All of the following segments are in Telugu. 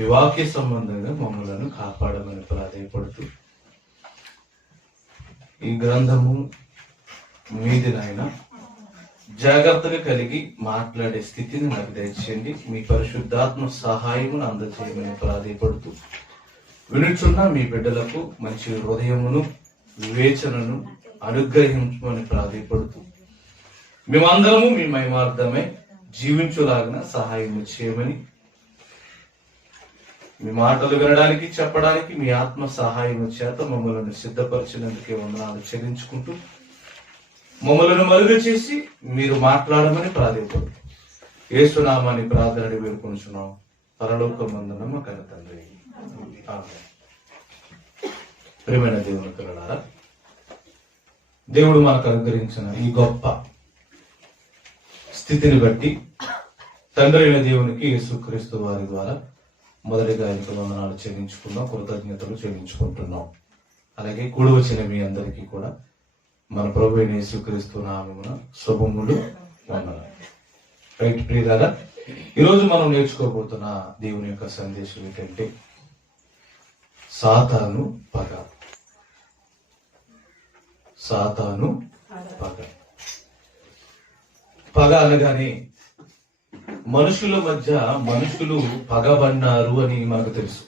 మీ వాక్య సంబంధంగా మమ్మలను కాపాడమని ప్రాధాయపడుతూ ఈ గ్రంథము మీది నాయన జాగ్రత్తగా కలిగి మాట్లాడే స్థితిని నాకు దయచేయండి. మీ పరిశుద్ధాత్మ సహాయమును అందజేయమని ప్రాధాయపడుతూ వినుచున్న మీ బిడ్డలకు మంచి హృదయమును వివేచనను అనుగ్రహించమని ప్రాధాయపడుతూ మేమందరము మీ మహిమార్థమై జీవించులాగిన సహాయం చేయమని, మీ మాటలు వినడానికి చెప్పడానికి మీ ఆత్మ సహాయం చేత మమ్మల్ని సిద్ధపరిచినందుకే వందనాలు చెల్లించుకుంటూ మమ్మలను మరుగు చేసి మీరు మాట్లాడమని ప్రాధాయపడుతూ యేసునామాన్ని ప్రార్థన వేడుకొంచున్నాం. పరలోకమందున మా కన్న తండ్రి. ఆమేన్. ప్రియమైన దేవుని పిల్లలారా, దేవుడు మనకు అనుగ్రహించిన ఈ గొప్ప స్థితిని బట్టి తండ్రి అయిన దేవునికి యేసుక్రీస్తు వారి ద్వారా మొదటిగా ఆయనకు వందనాలు చెల్లించుకున్నాం, కృతజ్ఞతలు చెల్లించుకుంటున్నాం. అలాగే కూడి వచ్చిన మీ అందరికీ కూడా మన ప్రభు అయిన యేసుక్రీస్తు నామమున శుభములు, వందనాలు. రైట్ ప్రియులారా, ఈరోజు మనం నేర్చుకోబోతున్న దేవుని యొక్క సందేశం ఏంటంటే సాతాను పగ. సాతాను పగ. పగ అనగానే మనుషుల మధ్య మనుషులు పగబన్నారు అని మనకు తెలుసు.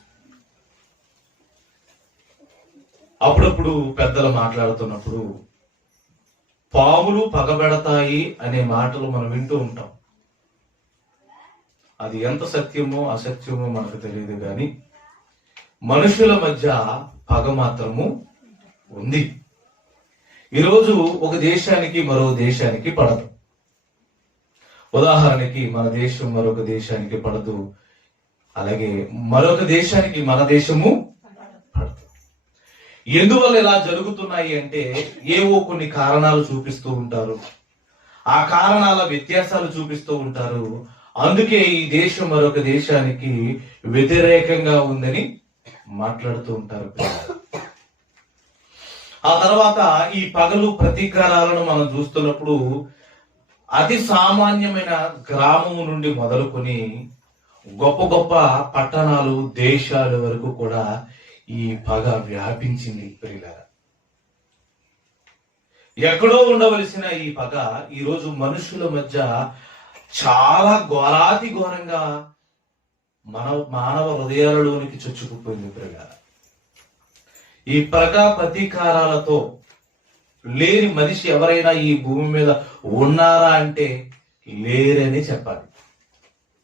అప్పుడప్పుడు పెద్దలు మాట్లాడుతున్నప్పుడు పాములు పగబెడతాయి అనే మాటలు మనం వింటూ ఉంటాం. అది ఎంత సత్యమో అసత్యమో మనకు తెలియదు, కానీ మనుషుల మధ్య పగ మాత్రము ఉంది. ఈరోజు ఒక దేశానికి మరో దేశానికి పడదు. ఉదాహరణకి మన దేశం మరొక దేశానికి పడదు, అలాగే మరొక దేశానికి మన దేశము పడదు. ఎందువల్ల ఇలా జరుగుతున్నాయి అంటే ఏవో కొన్ని కారణాలు చూపిస్తూ ఉంటారు. ఆ కారణాల వ్యత్యాసాలు చూపిస్తూ ఉంటారు. అందుకే ఈ దేశం మరొక దేశానికి వ్యతిరేకంగా ఉందని మాట్లాడుతూ ఉంటారు. ఆ తర్వాత ఈ పగలు ప్రతీకారాలను మనం చూస్తున్నప్పుడు అతి సామాన్యమైన గ్రామం నుండి మొదలుకొని గొప్ప గొప్ప పట్టణాలు, దేశాల వరకు కూడా ఈ పగ వ్యాపించింది. ప్రియులారా, ఎక్కడో ఉండవలసిన ఈ పగ ఈరోజు మనుషుల మధ్య చాలా ఘోరాతి ఘోరంగా మానవ హృదయాలలోనికి చొచ్చుకుపోయింది. ప్రియులారా, ఈ పగ ప్రతీకారాలతో లేని మనిషి ఎవరైనా ఈ భూమి మీద ఉన్నారా అంటే లేరని చెప్పాలి.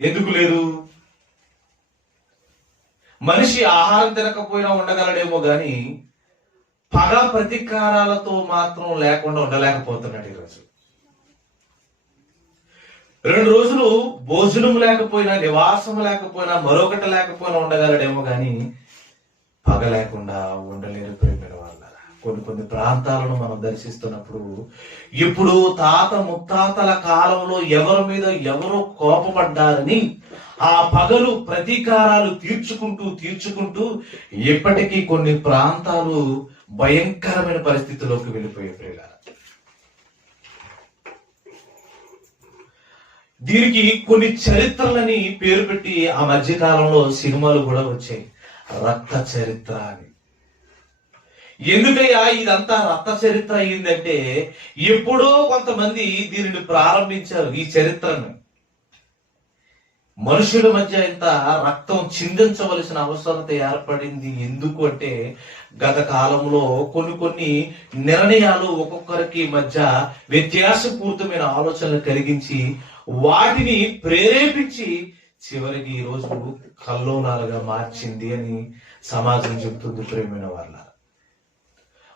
ఎందుకు లేరు? మనిషి ఆహారం తినకపోయినా ఉండగలడేమో గాని పగ ప్రతీకారాలతో మాత్రం లేకుండా ఉండలేకపోతున్నాడు. ఈరోజు 2 రోజులు భోజనం లేకపోయినా, నివాసం లేకపోయినా, మరొకటి లేకపోయినా ఉండగలడేమో గాని పగ లేకుండా ఉండలేరు. ప్రేమైన వాళ్ళ కొన్ని ప్రాంతాలను మనం దర్శిస్తున్నప్పుడు ఇప్పుడు తాత ముత్తాతల కాలంలో ఎవరి మీద ఎవరో కోపపడ్డారని ఆ పగలు ప్రతీకారాలు తీర్చుకుంటూ ఇప్పటికీ కొన్ని ప్రాంతాలు భయంకరమైన పరిస్థితిలోకి వెళ్ళిపోయే ప్రియులారా. దీనికి కొన్ని చరిత్రలని పేరు పెట్టి ఆ మధ్య కాలంలో సినిమాలు కూడా వచ్చాయి. రక్త చరిత్ర అని. ఎందుకయ్యా ఇదంతా రక్త చరిత్ర అయిందంటే ఎప్పుడో కొంతమంది దీనిని ప్రారంభించారు. ఈ చరిత్రను మనుషుల మధ్య ఇంత రక్తం చిందించవలసిన అవసరత ఏర్పడింది. ఎందుకు అంటే గత కాలంలో కొన్ని నిర్ణయాలు ఒక్కొక్కరికి మధ్య వ్యత్యాసపూరితమైన ఆలోచనలు కలిగించి వాటిని ప్రేరేపించి చివరికి ఈ రోజు కల్లోలాలుగా మార్చింది అని సమాజం చెబుతుంది. ప్రేమైన వాళ్ళ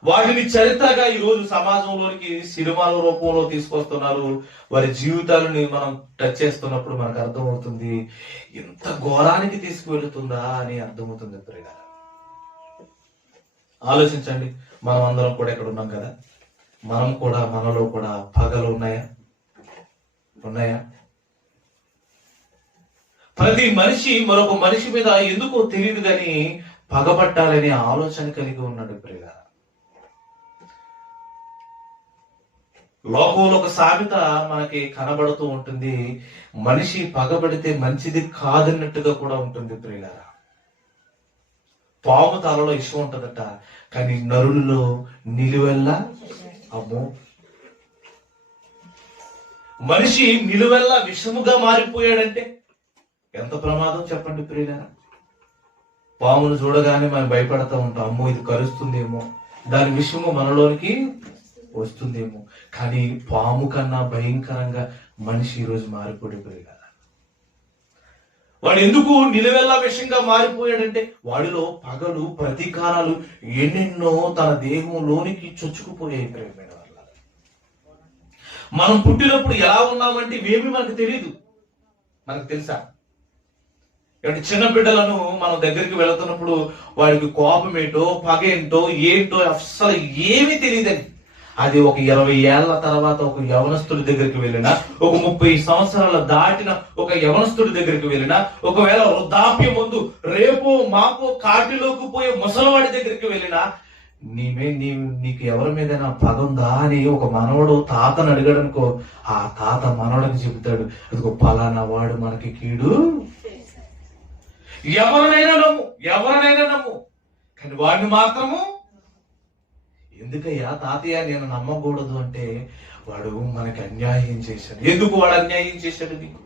వాటిని చరిత్రగా ఈ రోజు సమాజంలోనికి సినిమాల రూపంలో తీసుకొస్తున్నారు. వారి జీవితాలని మనం టచ్ చేస్తున్నప్పుడు మనకు అర్థమవుతుంది ఇంత ఘోరానికి తీసుకువెళుతుందా అని అర్థమవుతుంది. ప్రియులారా, ఆలోచించండి. మనం అందరం కూడా ఇక్కడ ఉన్నాం కదా, మనలో కూడా పగలు ఉన్నాయా? ప్రతి మనిషి మరొక మనిషి మీద ఎందుకో తెలియదు కానీ పగబట్టాలనే ఆలోచన కలిగి ఉన్నాడు. ప్రియులారా, లోకంలో ఒక సామెత మనకి కనబడుతూ ఉంటుంది. మనిషి పగబడితే మంచిది కాదన్నట్టుగా కూడా ఉంటుంది. ప్రియులారా, పాము తలలో విషం ఉంటదట, కానీ నరులలో నిలువెల్లా అమ్మో, మనిషి నిలువెల్లా విషముగా మారిపోయాడంటే ఎంత ప్రమాదం చెప్పండి ప్రియులారా. పామును చూడగానే మనం భయపడతా ఉంటాం, అమ్మో ఇది కరుస్తుందేమో, దాని విషము మనలోనికి వస్తుందేమో. కానీ పాము కన్నా భయంకరంగా మనిషి ఈరోజు మారిపోయిపోయాడు కదా. వాడు ఎందుకు నిలువెల్లా విషయంగా మారిపోయాడంటే వాడిలో పగలు ప్రతీకారాలు ఎన్నెన్నో తన దేహంలోనికి చొచ్చుకుపోయాయి. ప్రేమైన వల్ల మనం పుట్టినప్పుడు ఎలా ఉన్నామంటే ఇవేమి మనకు తెలియదు. మనకు తెలుసా? చిన్న బిడ్డలను మనం దగ్గరికి వెళుతున్నప్పుడు వాడికి కోపం ఏంటో పగ ఏంటో అస్సలు ఏమీ తెలియదండి. అది ఒక 20 ఏళ్ల తర్వాత ఒక యవనస్తుడి దగ్గరికి వెళ్ళినా, ఒక 30 సంవత్సరాల దాటిన ఒక యవనస్తుడి దగ్గరికి వెళ్ళినా, ఒకవేళ వృద్ధాప్యం ముందు రేపో మాపో కాటిలోకి పోయే ముసలివాడి దగ్గరికి వెళ్ళినా, నీకు ఎవరి మీద పగ ఉందా అని ఒక మనవడు తాతను అడిగాడనుకో, ఆ తాత మనవడికి చెబుతాడు, అదిగో పలానా వాడు మనకి కీడు. ఎవరినైనా నమ్ము, కానీ వాడిని మాత్రము ఎందుకయ్యా తాతయ్య నేను నమ్మకూడదు అంటే, వాడు మనకి అన్యాయం చేశాడు. ఎందుకు వాడు అన్యాయం చేశాడు నీకు?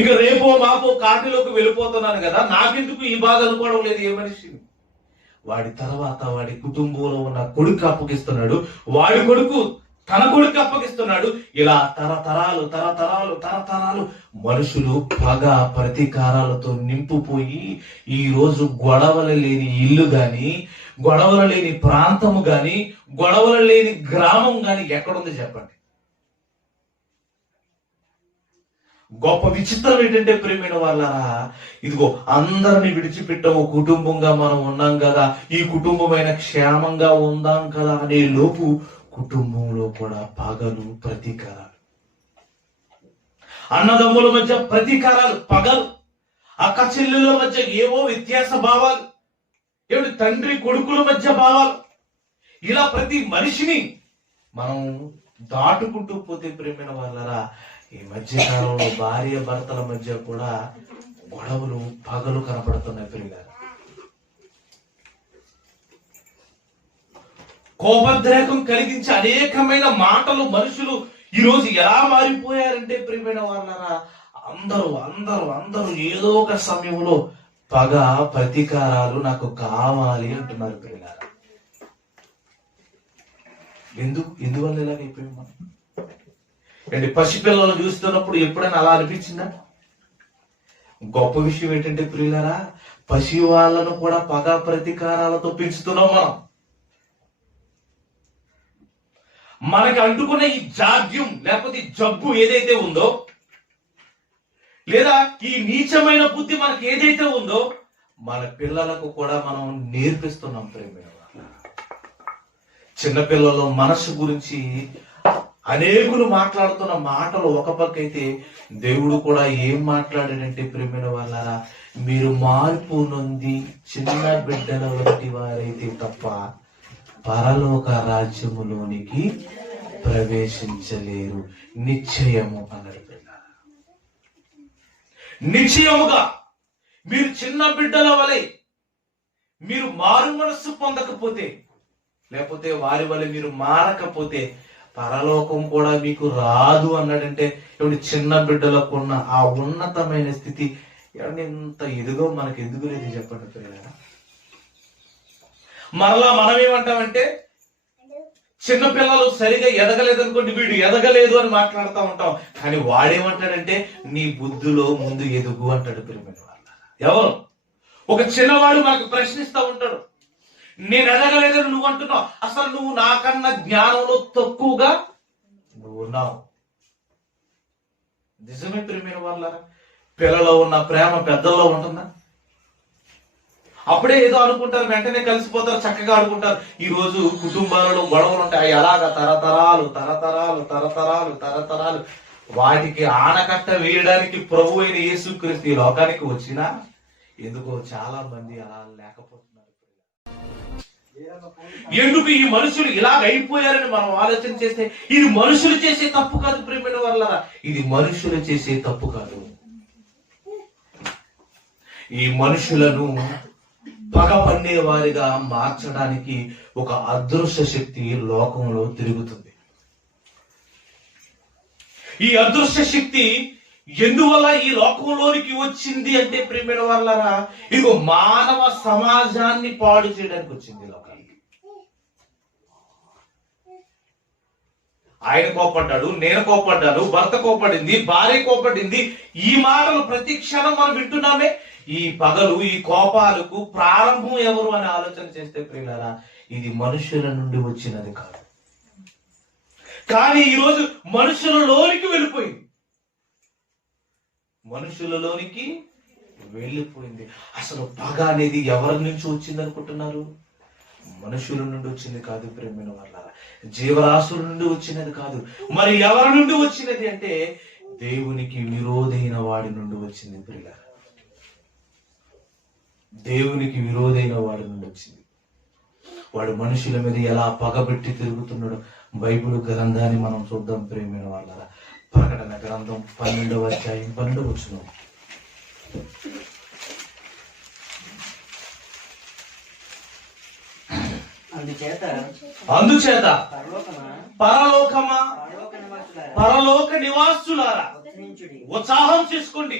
ఇక రేపో మాపో కాటిలోకి వెళ్ళిపోతున్నాను కదా, నాకెందుకు ఈ బాధ అనుకోవడం లేదు ఏ మనిషిని. వాడి తర్వాత వాడి కుటుంబంలో ఉన్న కొడుకు అప్పగిస్తున్నాడు, వాడి కొడుకు తన కొడుకు అప్పగిస్తున్నాడు. ఇలా తరతరాలు మనుషులు పగ ప్రతీకారాలతో నింపుపోయి ఈ రోజు గొడవలు లేని ఇల్లు గాని, గొడవలు లేని ప్రాంతము గాని, గొడవలు లేని గ్రామం గాని ఎక్కడుంది చెప్పండి. గొప్ప విచిత్రం ఏంటంటే ప్రియమైన వాళ్ళారా, ఇదిగో అందరిని విడిచిపెట్ట ఒక కుటుంబంగా మనం ఉన్నాం కదా, ఈ కుటుంబమైన క్షేమంగా ఉందాం కదా అనే లోపు కుటుంబంలో కూడా పగలు ప్రతీకారాలు, అన్నదమ్ముల మధ్య ప్రతీకారాలు, పగలు, అక్క చెల్లెల మధ్య ఏవో వ్యత్యాస భావాలు, తండ్రి కొడుకుల మధ్య భావాలు, ఇలా ప్రతి మనిషిని మనం దాటుకుంటూ పోతే ప్రేమైన వాళ్ళరా, ఈ మధ్య కాలంలో భార్య భర్తల మధ్య కూడా గొడవలు పగలు కనపడుతున్నాయి. పిల్లలు కోపద్రేకం కలిగించే అనేకమైన మాటలు మనుషులు ఈరోజు ఎలా మారిపోయారంటే ప్రియమైన వాళ్ళరా, అందరూ ఏదో ఒక సమయంలో పగ ప్రతీకారాలు నాకు కావాలి అంటున్నారు. ప్రియులారా, ఎందువల్ల ఇలాగైపోయాం మనం? పసిపిల్లలు చూస్తున్నప్పుడు ఎప్పుడైనా అలా అనిపించిందా? గొప్ప విషయం ఏంటంటే ప్రియులారా, పసి వాళ్ళను కూడా పగ ప్రతీకారాలతో పెంచుతున్నాం మనం. మనకి అంటుకున్న ఈ జాడ్యం లేకపోతే జబ్బు ఏదైతే ఉందో, లేదా ఈ నీచమైన బుద్ధి మనకి ఏదైతే ఉందో, మన పిల్లలకు కూడా మనం నేర్పిస్తున్నాం. ప్రేమ చిన్నపిల్లల మనసు గురించి అనేకులు మాట్లాడుతున్న మాటలు ఒక పక్క అయితే, దేవుడు కూడా ఏం మాట్లాడాడంటే ప్రేమైన వాళ్ళారా, మీరు మార్పు నొంది చిన్న బిడ్డల వంటి వారైతే తప్ప పరలోక రాజ్యములోనికి ప్రవేశించలేరు నిశ్చయము అన్నాడు. నిశ్చయముగా మీరు చిన్న బిడ్డల వలె మీరు మారు మనస్సు పొందకపోతే, లేకపోతే వారి వలె మీరు మారకపోతే పరలోకం కూడా మీకు రాదు అన్నాడంటే, ఇప్పుడు చిన్న బిడ్డలకు ఉన్న ఆ ఉన్నతమైన స్థితి ఇంత ఎదుగో మనకు ఎందుకు లేదు చెప్పండి పిల్లలు. మరలా మనం ఏమంటామంటే, చిన్న పిల్లలు సరిగా ఎదగలేదనుకోండి, వీడు ఎదగలేదు అని మాట్లాడుతూ ఉంటాం. కానీ వాడేమంటాడంటే, నీ బుద్ధిలో ముందు ఎదుగు అంటాడు. పిల్లలు ఎవరు? ఒక చిన్నవాడు మనకు ప్రశ్నిస్తూ ఉంటాడు, నేను ఎదగలేదని నువ్వు అంటున్నావు, అసలు నువ్వు నాకన్నా జ్ఞానంలో తక్కువగా నువ్వు ఉన్నావు. నిజమే ప్రియమైన వాళ్ళ, పిల్లలో ఉన్న ప్రేమ పెద్దల్లో ఉంటుందా? అప్పుడే ఏదో అనుకుంటారు, వెంటనే కలిసిపోతారు, చక్కగా ఆడుకుంటారు. ఈ రోజు కుటుంబాలలో గొడవలు ఉంటాయి, అలాగా తరతరాలు వాటికి ఆనకట్ట వేయడానికి ప్రభు అయిన యేసుక్రీస్తు ఈ లోకానికి వచ్చినా ఎందుకో చాలా మంది అలా లేకపోతున్నారు. ఎందుకు ఈ మనుషులు ఇలాగ అయిపోయారని మనం ఆలోచన చేస్తే, ఇది మనుషులు చేసే తప్పు కాదు ప్రేమైన వాళ్ళ, ఇది మనుషులు చేసే తప్పు కాదు. ఈ మనుషులను పగ పన్నే వారిగా మార్చడానికి ఒక అదృశ్య శక్తి లోకంలో తిరుగుతుంది. ఈ అదృశ్య శక్తి ఎందువల్ల ఈ లోకంలోనికి వచ్చింది అంటే ప్రేమైన వాళ్ళరా, ఇదిగో మానవ సమాజాన్ని పాడు చేయడానికి వచ్చింది లోకానికి. ఆయన కోపడ్డాడు, నేను కోపడ్డాను, భర్త కోపడింది, భార్య కోపడింది. ఈ మాటలు ప్రతి క్షణం మనం వింటున్నామే. ఈ పగలు, ఈ కోపాలకు ప్రారంభం ఎవరు అని ఆలోచన చేస్తే ప్రియులారా, ఇది మనుషుల నుండి వచ్చినది కాదు. కానీ ఈరోజు మనుషులలోనికి వెళ్ళిపోయింది. మనుషులలోనికి వెళ్ళిపోయింది. అసలు పగ అనేది ఎవరి నుంచి వచ్చింది అనుకుంటున్నారు? మనుషుల నుండి వచ్చింది కాదు ప్రేమైన వాళ్ళారా, జీవరాశుల నుండి వచ్చినది కాదు. మరి ఎవరి నుండి వచ్చినది అంటే దేవునికి విరోధైన వాడి నుండి వచ్చింది ప్రియులారా. దేవునికి విరోధైన వాడి నుండి వచ్చింది. వాడు మనుషుల మీద ఎలా పగబెట్టి తిరుగుతున్నాడు బైబిల్ గ్రంథాన్ని మనం చూద్దాం ప్రేమైన వాళ్ళారా. ప్రకటన గ్రంథం 12వ అధ్యాయం 12వ వచనం. అందుచేత పరలోక నివాసులారా ఉత్సాహం చేసుకోండి.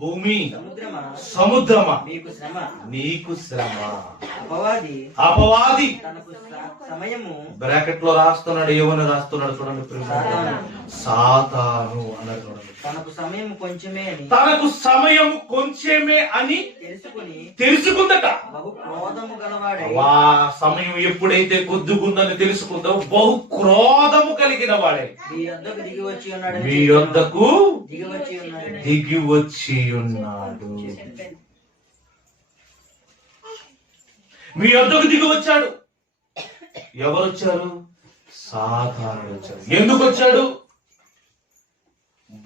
భూమి సముద్రమా నీకు శ్రమ. అపవాది బ్రాకెట్ లో రాస్తున్నాడు, ఏమని రాస్తున్నాడు చూడండి. సాతాను అన్నాడు చూడండి. తనకు సమయం కొంచెమే అని తెలుసుకుందట. ఆ సమయం ఎప్పుడైతే కొద్దుకుందని తెలుసుకుందో బహు క్రోధము కలిగిన వాడే మీ యొద్దకు దిగి వచ్చి ఉన్నాడు. మీ యొద్దకు దిగి వచ్చాడు. ఎవరు వచ్చారు? సాతానుడు వచ్చాడు. ఎందుకు వచ్చాడు?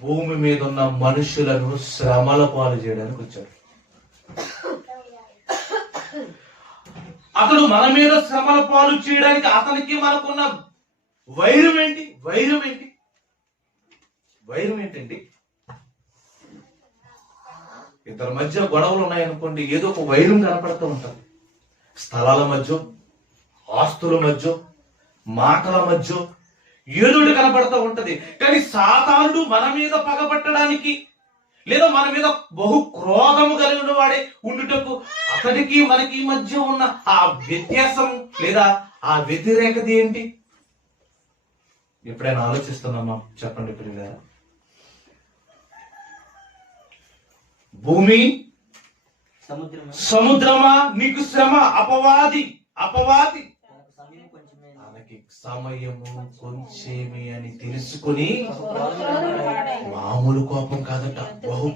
భూమి మీద ఉన్న మనుషులను శ్రమల పాలు చేయడానికి వచ్చాడు. అతడు మన మీద శ్రమల పాలు చేయడానికి అతనికి మనకున్న వైరం ఏంటి? వైరం ఏంటండి? ఇద్దరి మధ్య గొడవలు ఉన్నాయనుకోండి, ఏదో ఒక వైరం కనపడుతూ ఉంటుంది. స్థలాల మధ్య, ఆస్తుల మధ్య, మాటల మధ్య ఏదో కనపడుతూ ఉంటది. కానీ సాతానుడు మన మీద పగబట్టడానికి లేదా మన మీద బహు క్రోధము కలిగిన వాడే ఉండుటకు అతడికి మనకి మధ్య ఉన్న ఆ వ్యత్యాసం లేదా ఆ వ్యతిరేకత ఏంటి? ఎప్పుడైనా ఆలోచిస్తున్నామా? చెప్పండి ప్రియులారా. భూమి సముద్రమా నీకు శ్రమ. అపవాది తనకి సమయము కొంచెమే అని తెలుసుకుని, మామూలు కోపం కాదట, బహు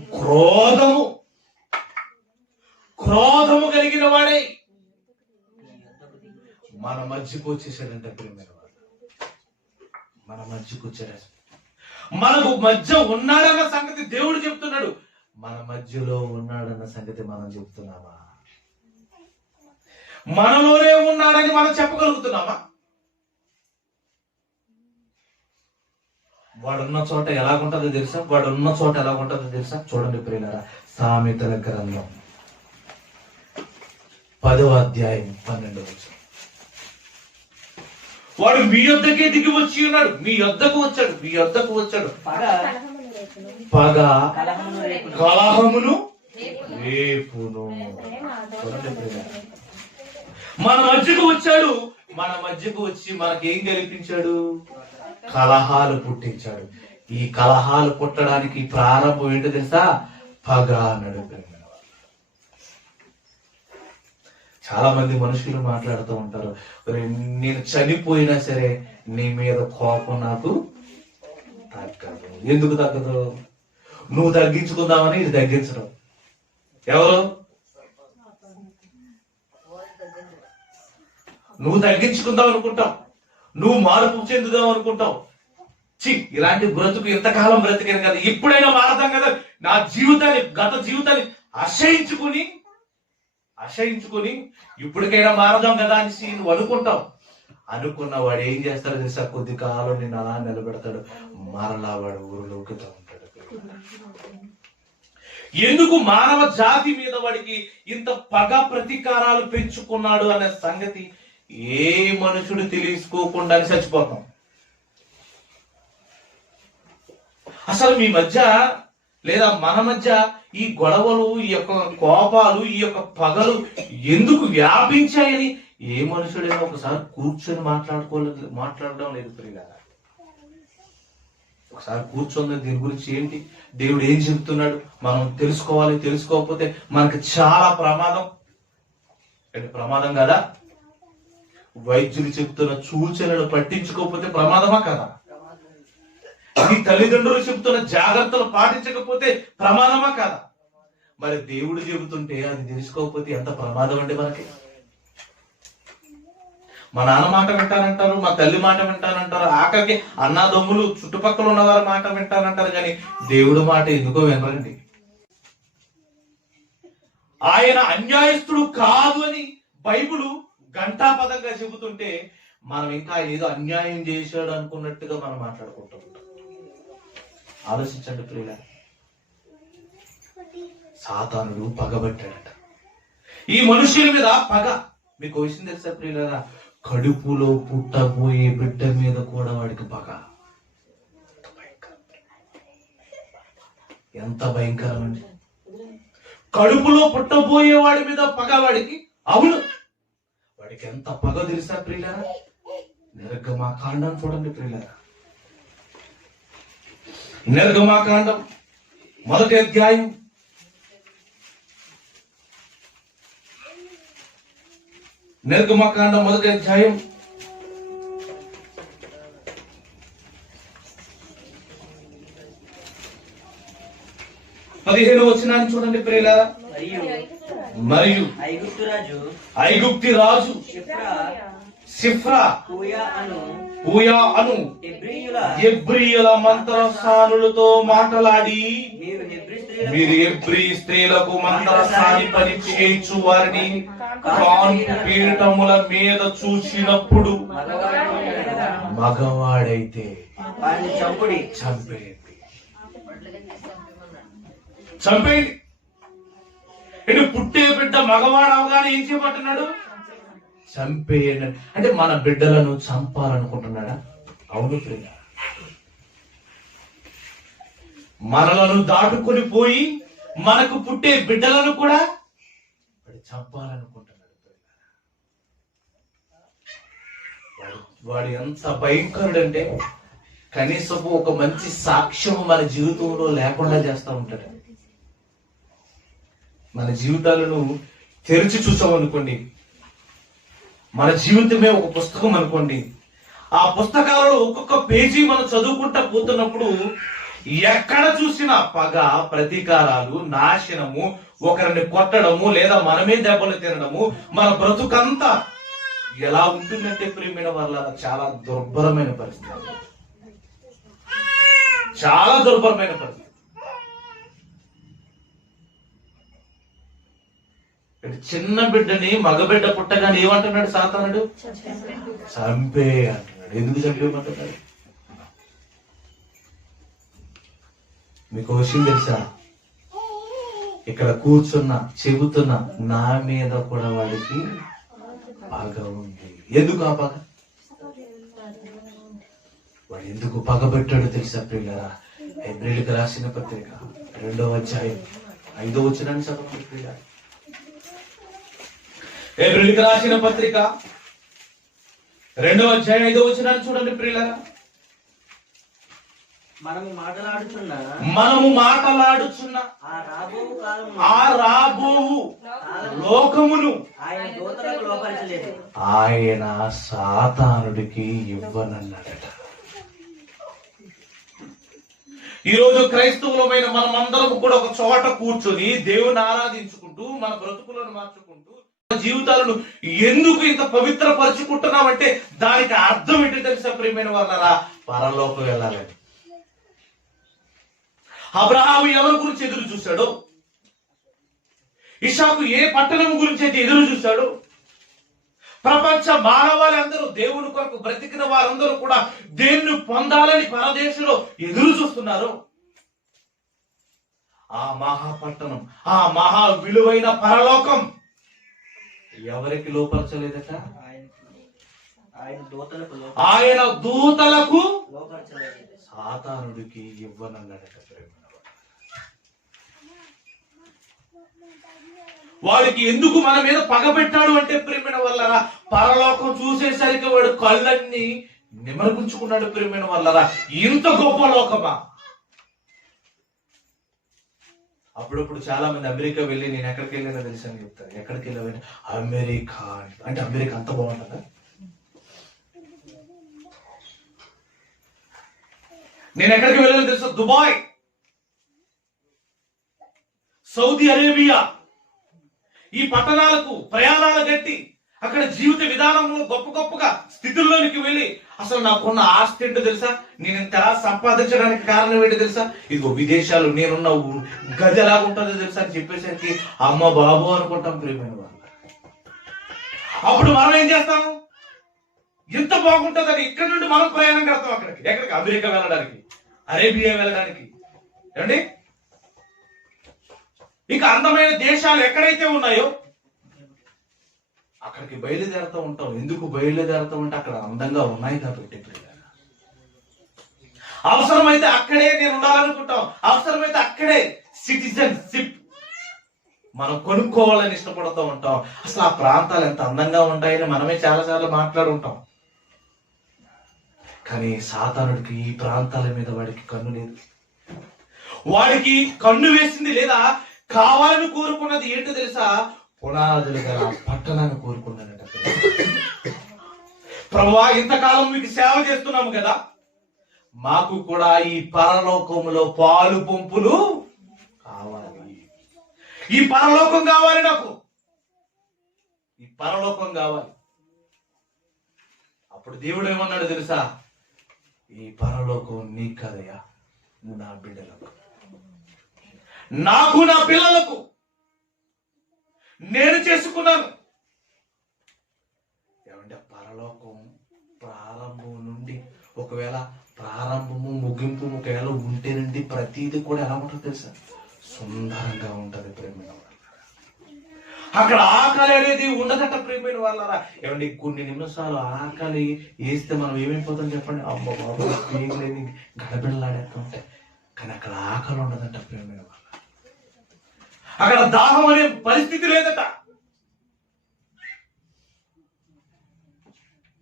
క్రోధము కలిగిన వాడే మన మధ్యకు వచ్చేసాడంటే ప్రేమైన వాడు. మన మధ్యకు వచ్చాడు. మనకు మధ్య ఉన్నాడన్న సంగతి దేవుడు చెప్తున్నాడు. మన మధ్యలో ఉన్నాడన్న సంగతి మనం చెప్తున్నామా? మనలోనే ఉన్నాడని మనం చెప్పగలుగుతున్నామా? వాడున్న చోట ఎలాగుంటుందో తెలుసా? చూడండి ప్రియులారా, సామెతల గ్రంథం 10వ అధ్యాయం 12వ వచనం. వాడు మీ యొద్దకే దిగి వచ్చి ఉన్నాడు. మీ యొద్దకు వచ్చాడు. పగ కలహమును రేపును. మన మధ్యకు వచ్చాడు. మన మధ్యకు వచ్చి మనకేం కల్పించాడు? కలహాలు పుట్టించాడు. ఈ కలహాలు పుట్టడానికి ప్రారంభం ఏంటో తెలుసా? పగ అన్నాడు. చాలా మంది మనుషులు మాట్లాడుతూ ఉంటారు, నేను చనిపోయినా సరే నీ మీద కోపం నాకు తగ్గదు. ఎందుకు తగ్గదు? నువ్వు తగ్గించుకుందామని ఇది తగ్గించడం. ఎవరు? నువ్వు తగ్గించుకుందాం అనుకుంటావు, నువ్వు మార్పు చెందుదాం అనుకుంటావు. ఇలాంటి బ్రతుకు ఎంతకాలం బ్రతికాను కదా, ఇప్పుడైనా మారదాం కదా, నా జీవితాన్ని, గత జీవితాన్ని అసహించుకుని ఇప్పటికైనా మారదాం కదా అని నువ్వు అనుకుంటావు. అనుకున్న వాడు ఏం చేస్తాడో తెలుసా? కొద్ది కాలం నిన్ను అలా నిలబెడతాడు, మరలా వాడు ఊరిలోకి ఉంటాడు. ఎందుకు మానవ జాతి మీద వాడికి ఇంత పగ ప్రతీకారాలు పెంచుకున్నాడు అనే సంగతి ఏ మనుషుడు తెలుసుకోకుండా చచ్చిపోతాం. అసలు మీ మధ్య లేదా మన మధ్య ఈ గొడవలు, ఈ యొక్క కోపాలు, ఈ యొక్క పగలు ఎందుకు వ్యాపించాయని ఏ మనుషుడైనా ఒకసారి కూర్చొని మాట్లాడడం లేదు ప్రియులారా. ఒకసారి కూర్చొని దీని గురించి ఏంటి, దేవుడు ఏం చెబుతున్నాడు మనం తెలుసుకోవాలి. తెలుసుకోకపోతే మనకు చాలా ప్రమాదం. ప్రమాదం కదా? వైద్యులు చెప్తున్న సూచనలు పట్టించుకోకపోతే ప్రమాదమా కదా? ఈ తల్లిదండ్రులు చెబుతున్న జాగ్రత్తలు పాటించకపోతే ప్రమాదమా కదా? మరి దేవుడు చెబుతుంటే అది తెలుసుకోకపోతే ఎంత ప్రమాదం అండి మనకి. మా నాన్న మాట వింటానంటారు, మా తల్లి మాట వింటానంటారు, ఆఖరికి అన్నాదమ్ములు చుట్టుపక్కల ఉన్న వారి మాట వింటానంటారు, కానీ దేవుడు మాట ఎందుకో వినరండి. ఆయన అన్యాయస్తుడు కాదు అని బైబిల్ ఘంటాపదంగా చెబుతుంటే మనం ఇంకా ఆయన ఏదో అన్యాయం చేశాడు అనుకున్నట్టుగా మనం మాట్లాడుకుంటూ ఉంటాం. ఆలోచించండి ప్రియుల, సాతానుడు పగబట్టాడట ఈ మనుషుల మీద. పగ మీకు విషయం తెలుసా ప్రియుల? కడుపులో పుట్టబోయే బిడ్డ మీద కూడా వాడికి పగ. ఎంత భయంకరం అండి! కడుపులో పుట్టబోయే వాడి మీద పగ వాడికి. అవును, వాడికి ఎంత పగ తెలుసా ప్రియులారా? నిర్గమాకాండం చూడండి ప్రియులారా. నిర్గమాకాండం 1వ అధ్యాయం 1వ అధ్యాయం 15వ వచనాన్ని చూడండి ప్రియులారా. మరియు ఐగుప్తి రాజు సిఫ్రా పూయా అను ఎబ్రీయుల మంత్రసానులతో మాట్లాడి, మీరు ఎబ్రీ స్త్రీలకు మంత్రసాని పని చేయించు వారిని పీఠముల మీద చూసినప్పుడు మగవాడైతే చంపేయండి. ఇటు పుట్టే బిడ్డ మగవాడు అవగానే ఏం చేయబట్టున్నాడు? చంపేయండి. అంటే మన బిడ్డలను చంపాలనుకుంటున్నాడా? అవును ప్రియ, మనలను దాటుకొని పోయి మనకు పుట్టే బిడ్డలను కూడా చంపాలనుకుంటున్నాడు. వాడు ఎంత భయంకరుడంటే కనీసము ఒక మంచి సాక్ష్యం మన జీవితంలో లేకుండా చేస్తూ ఉంటాడు. మన జీవితాలను తెరిచి చూసామనుకోండి, మన జీవితమే ఒక పుస్తకం అనుకోండి, ఆ పుస్తకాలలో ఒక్కొక్క పేజీ మనం చదువుకుంటా పోతున్నప్పుడు ఎక్కడ చూసినా పగ, ప్రతీకారాలు, నాశనము, ఒకరిని కొట్టడము లేదా మనమే దెబ్బలు తినడము, మన బ్రతుకంతా ఎలా ఉంటుందంటే ప్రియమైన వాళ్ళ చాలా దుర్భరమైన పరిస్థితి. చాలా దుర్భరమైన పరిస్థితి. చిన్న బిడ్డని మగబిడ్డ పుట్టగానే ఏమంటున్నాడు సాతానుడు? చంపే అంటున్నాడు. ఎందుకు చంపేయమంటున్నాడు? మీకు విషయం తెలుసా? ఇక్కడ కూర్చున్న చెబుతున్న నా మీద కూడా వాడికి పగ ఉంది. ఎందుకు ఆ పగ? వాడు ఎందుకు పగబెట్టాడు తెలుసా ప్రియులారా? హెబ్రీయులకు రాసిన పత్రిక 2వ అధ్యాయం 5వ వచనాన్ని చదవండి ప్రియులారా. హెబ్రీయులకు రాసిన పత్రిక 2వ అధ్యాయం 5వ వచనాన్ని చూడండి ప్రియులారా. మనము మాటలాడుచున్న ఆ రాబోవు లోకమును ఆయన సాతానుడికి ఇవ్వనన్నాడట. ఈరోజు క్రైస్తవులమైన మనమందరం కూడా ఒక చోట కూర్చొని దేవుని ఆరాధించుకుంటూ మన బ్రతుకులను మార్చుకుంటూ జీవితాలను ఎందుకు ఇంత పవిత్రపరుచుకుంటున్నామంటే దానికి అర్థం ఏంటి తెలుసా ప్రియమైన వాళ్ళరా? పరలోకం వెళ్ళాలని. అబ్రహాము ఎవరి గురించి ఎదురు చూశాడు? ఇషాకు ఏ పట్టణం గురించి అయితే ఎదురు చూశాడు? ప్రపంచ మానవాళ్ళందరూ, దేవుని కొరకు బ్రతికిన వారందరూ కూడా దేవుని పొందాలని పరదేశంలో ఎదురు చూస్తున్నారు. ఆ మహాపట్టణం, ఆ మహా విలువైన పరలోకం ఎవరికి లోపరచలేదట? ఆయన దూతలకు సాతానుడికి ఇవ్వనన్నాడట. వాడికి ఎందుకు మన మీద పగబెట్టాడు అంటే ప్రేమిన వల్లరా, పరలోకం చూసేసరికి వాడు కళ్ళన్ని నిమరుగుంచుకున్నాడు. ప్రేమిన వల్లరా, ఇంత గొప్ప లోకమా? అప్పుడప్పుడు చాలా మంది అమెరికా వెళ్ళి, నేను ఎక్కడికి వెళ్ళినా తెలుసు అని చెప్తాను. ఎక్కడికి వెళ్ళాను? అమెరికా అంటే అమెరికా అంత బాగుంటుందా? నేను ఎక్కడికి వెళ్ళాను తెలుసు? దుబాయ్, సౌదీ అరేబియా, ఈ పట్టణాలకు ప్రయాణాలు గట్టి అక్కడ జీవిత విధానంలో గొప్ప గొప్పగా స్థితుల్లోనికి వెళ్ళి, అసలు నాకున్న ఆస్తి ఏంటో తెలుసా, నేను ఇంత సంపాదించడానికి కారణం ఏంటో తెలుసా, ఇదిగో విదేశాలు నేనున్న గది ఎలాగ ఉంటుందో తెలుసా అని చెప్పేసరికి అమ్మ బాబు అనుకుంటాం ప్రియమైన వాళ్ళు. అప్పుడు మనం ఏం చేస్తాము? ఎంత బాగుంటుందని ఇక్కడ నుండి మనం ప్రయాణం కడతాం ఎక్కడికి? అమెరికా వెళ్ళడానికి, అరేబియా వెళ్ళడానికి. ఏమండి, ఇక అందమైన దేశాలు ఎక్కడైతే ఉన్నాయో అక్కడికి బయలుదేరుతూ ఉంటాం. ఎందుకు బయలుదేరుతూ ఉంటే అక్కడ అందంగా ఉన్నాయి కాబట్టి. అవసరమైతే అక్కడే నేను ఉండాలనుకుంటాం, అవసరమైతే అక్కడే సిటిజన్షిప్ మనం కొనుక్కోవాలని ఇష్టపడుతూ ఉంటాం. అసలు ఆ ప్రాంతాలు ఎంత అందంగా ఉంటాయని మనమే చాలాసార్లు మాట్లాడుంటాం. కానీ సాతానుడికి ఈ ప్రాంతాల మీద వాడికి కన్ను లేదు. వాడికి కన్ను వేసింది లేదా కావాలని కోరుకున్నది ఏంటో తెలుసా? పునాదులు గల పట్టణాన్ని కోరుకున్నాడట. ప్రభువా, ఇంతకాలం మీకు సేవ చేస్తున్నాము కదా, మాకు కూడా ఈ పరలోకములో పాలు పంపులు కావాలి. ఈ పరలోకం కావాలి, నాకు ఈ పరలోకం కావాలి. అప్పుడు దేవుడు ఏమన్నాడు తెలుసా? ఈ పరలోకం నీకు కదయ్యా, నా బిడ్డలకు, నాకు నా పిల్లలకు నేను చేసుకున్నాను. ఏమంటే పరలోకం ప్రారంభం నుండి, ఒకవేళ ప్రారంభము ముగింపు ఒకవేళ ఉంటేనండి, ప్రతిదీ కూడా ఎలా ఉంటుంది తెలుసా? సుందరంగా ఉంటది ప్రేమైన వాళ్ళ. అక్కడ ఆకలి అనేది ఉండదట ప్రేమైన వాళ్ళరా. ఏమండి, కొన్ని నిమిషాలు ఆకలి వేస్తే మనం ఏమైపోతాం చెప్పండి? అమ్మ బాబు పేగులేని గడబిడలాడేస్తూ ఉంటాయి. కానీ అక్కడ ఆకలి ఉండదట ప్రేమైన వాళ్ళ. అక్కడ దాహం అనే పరిస్థితి లేదట.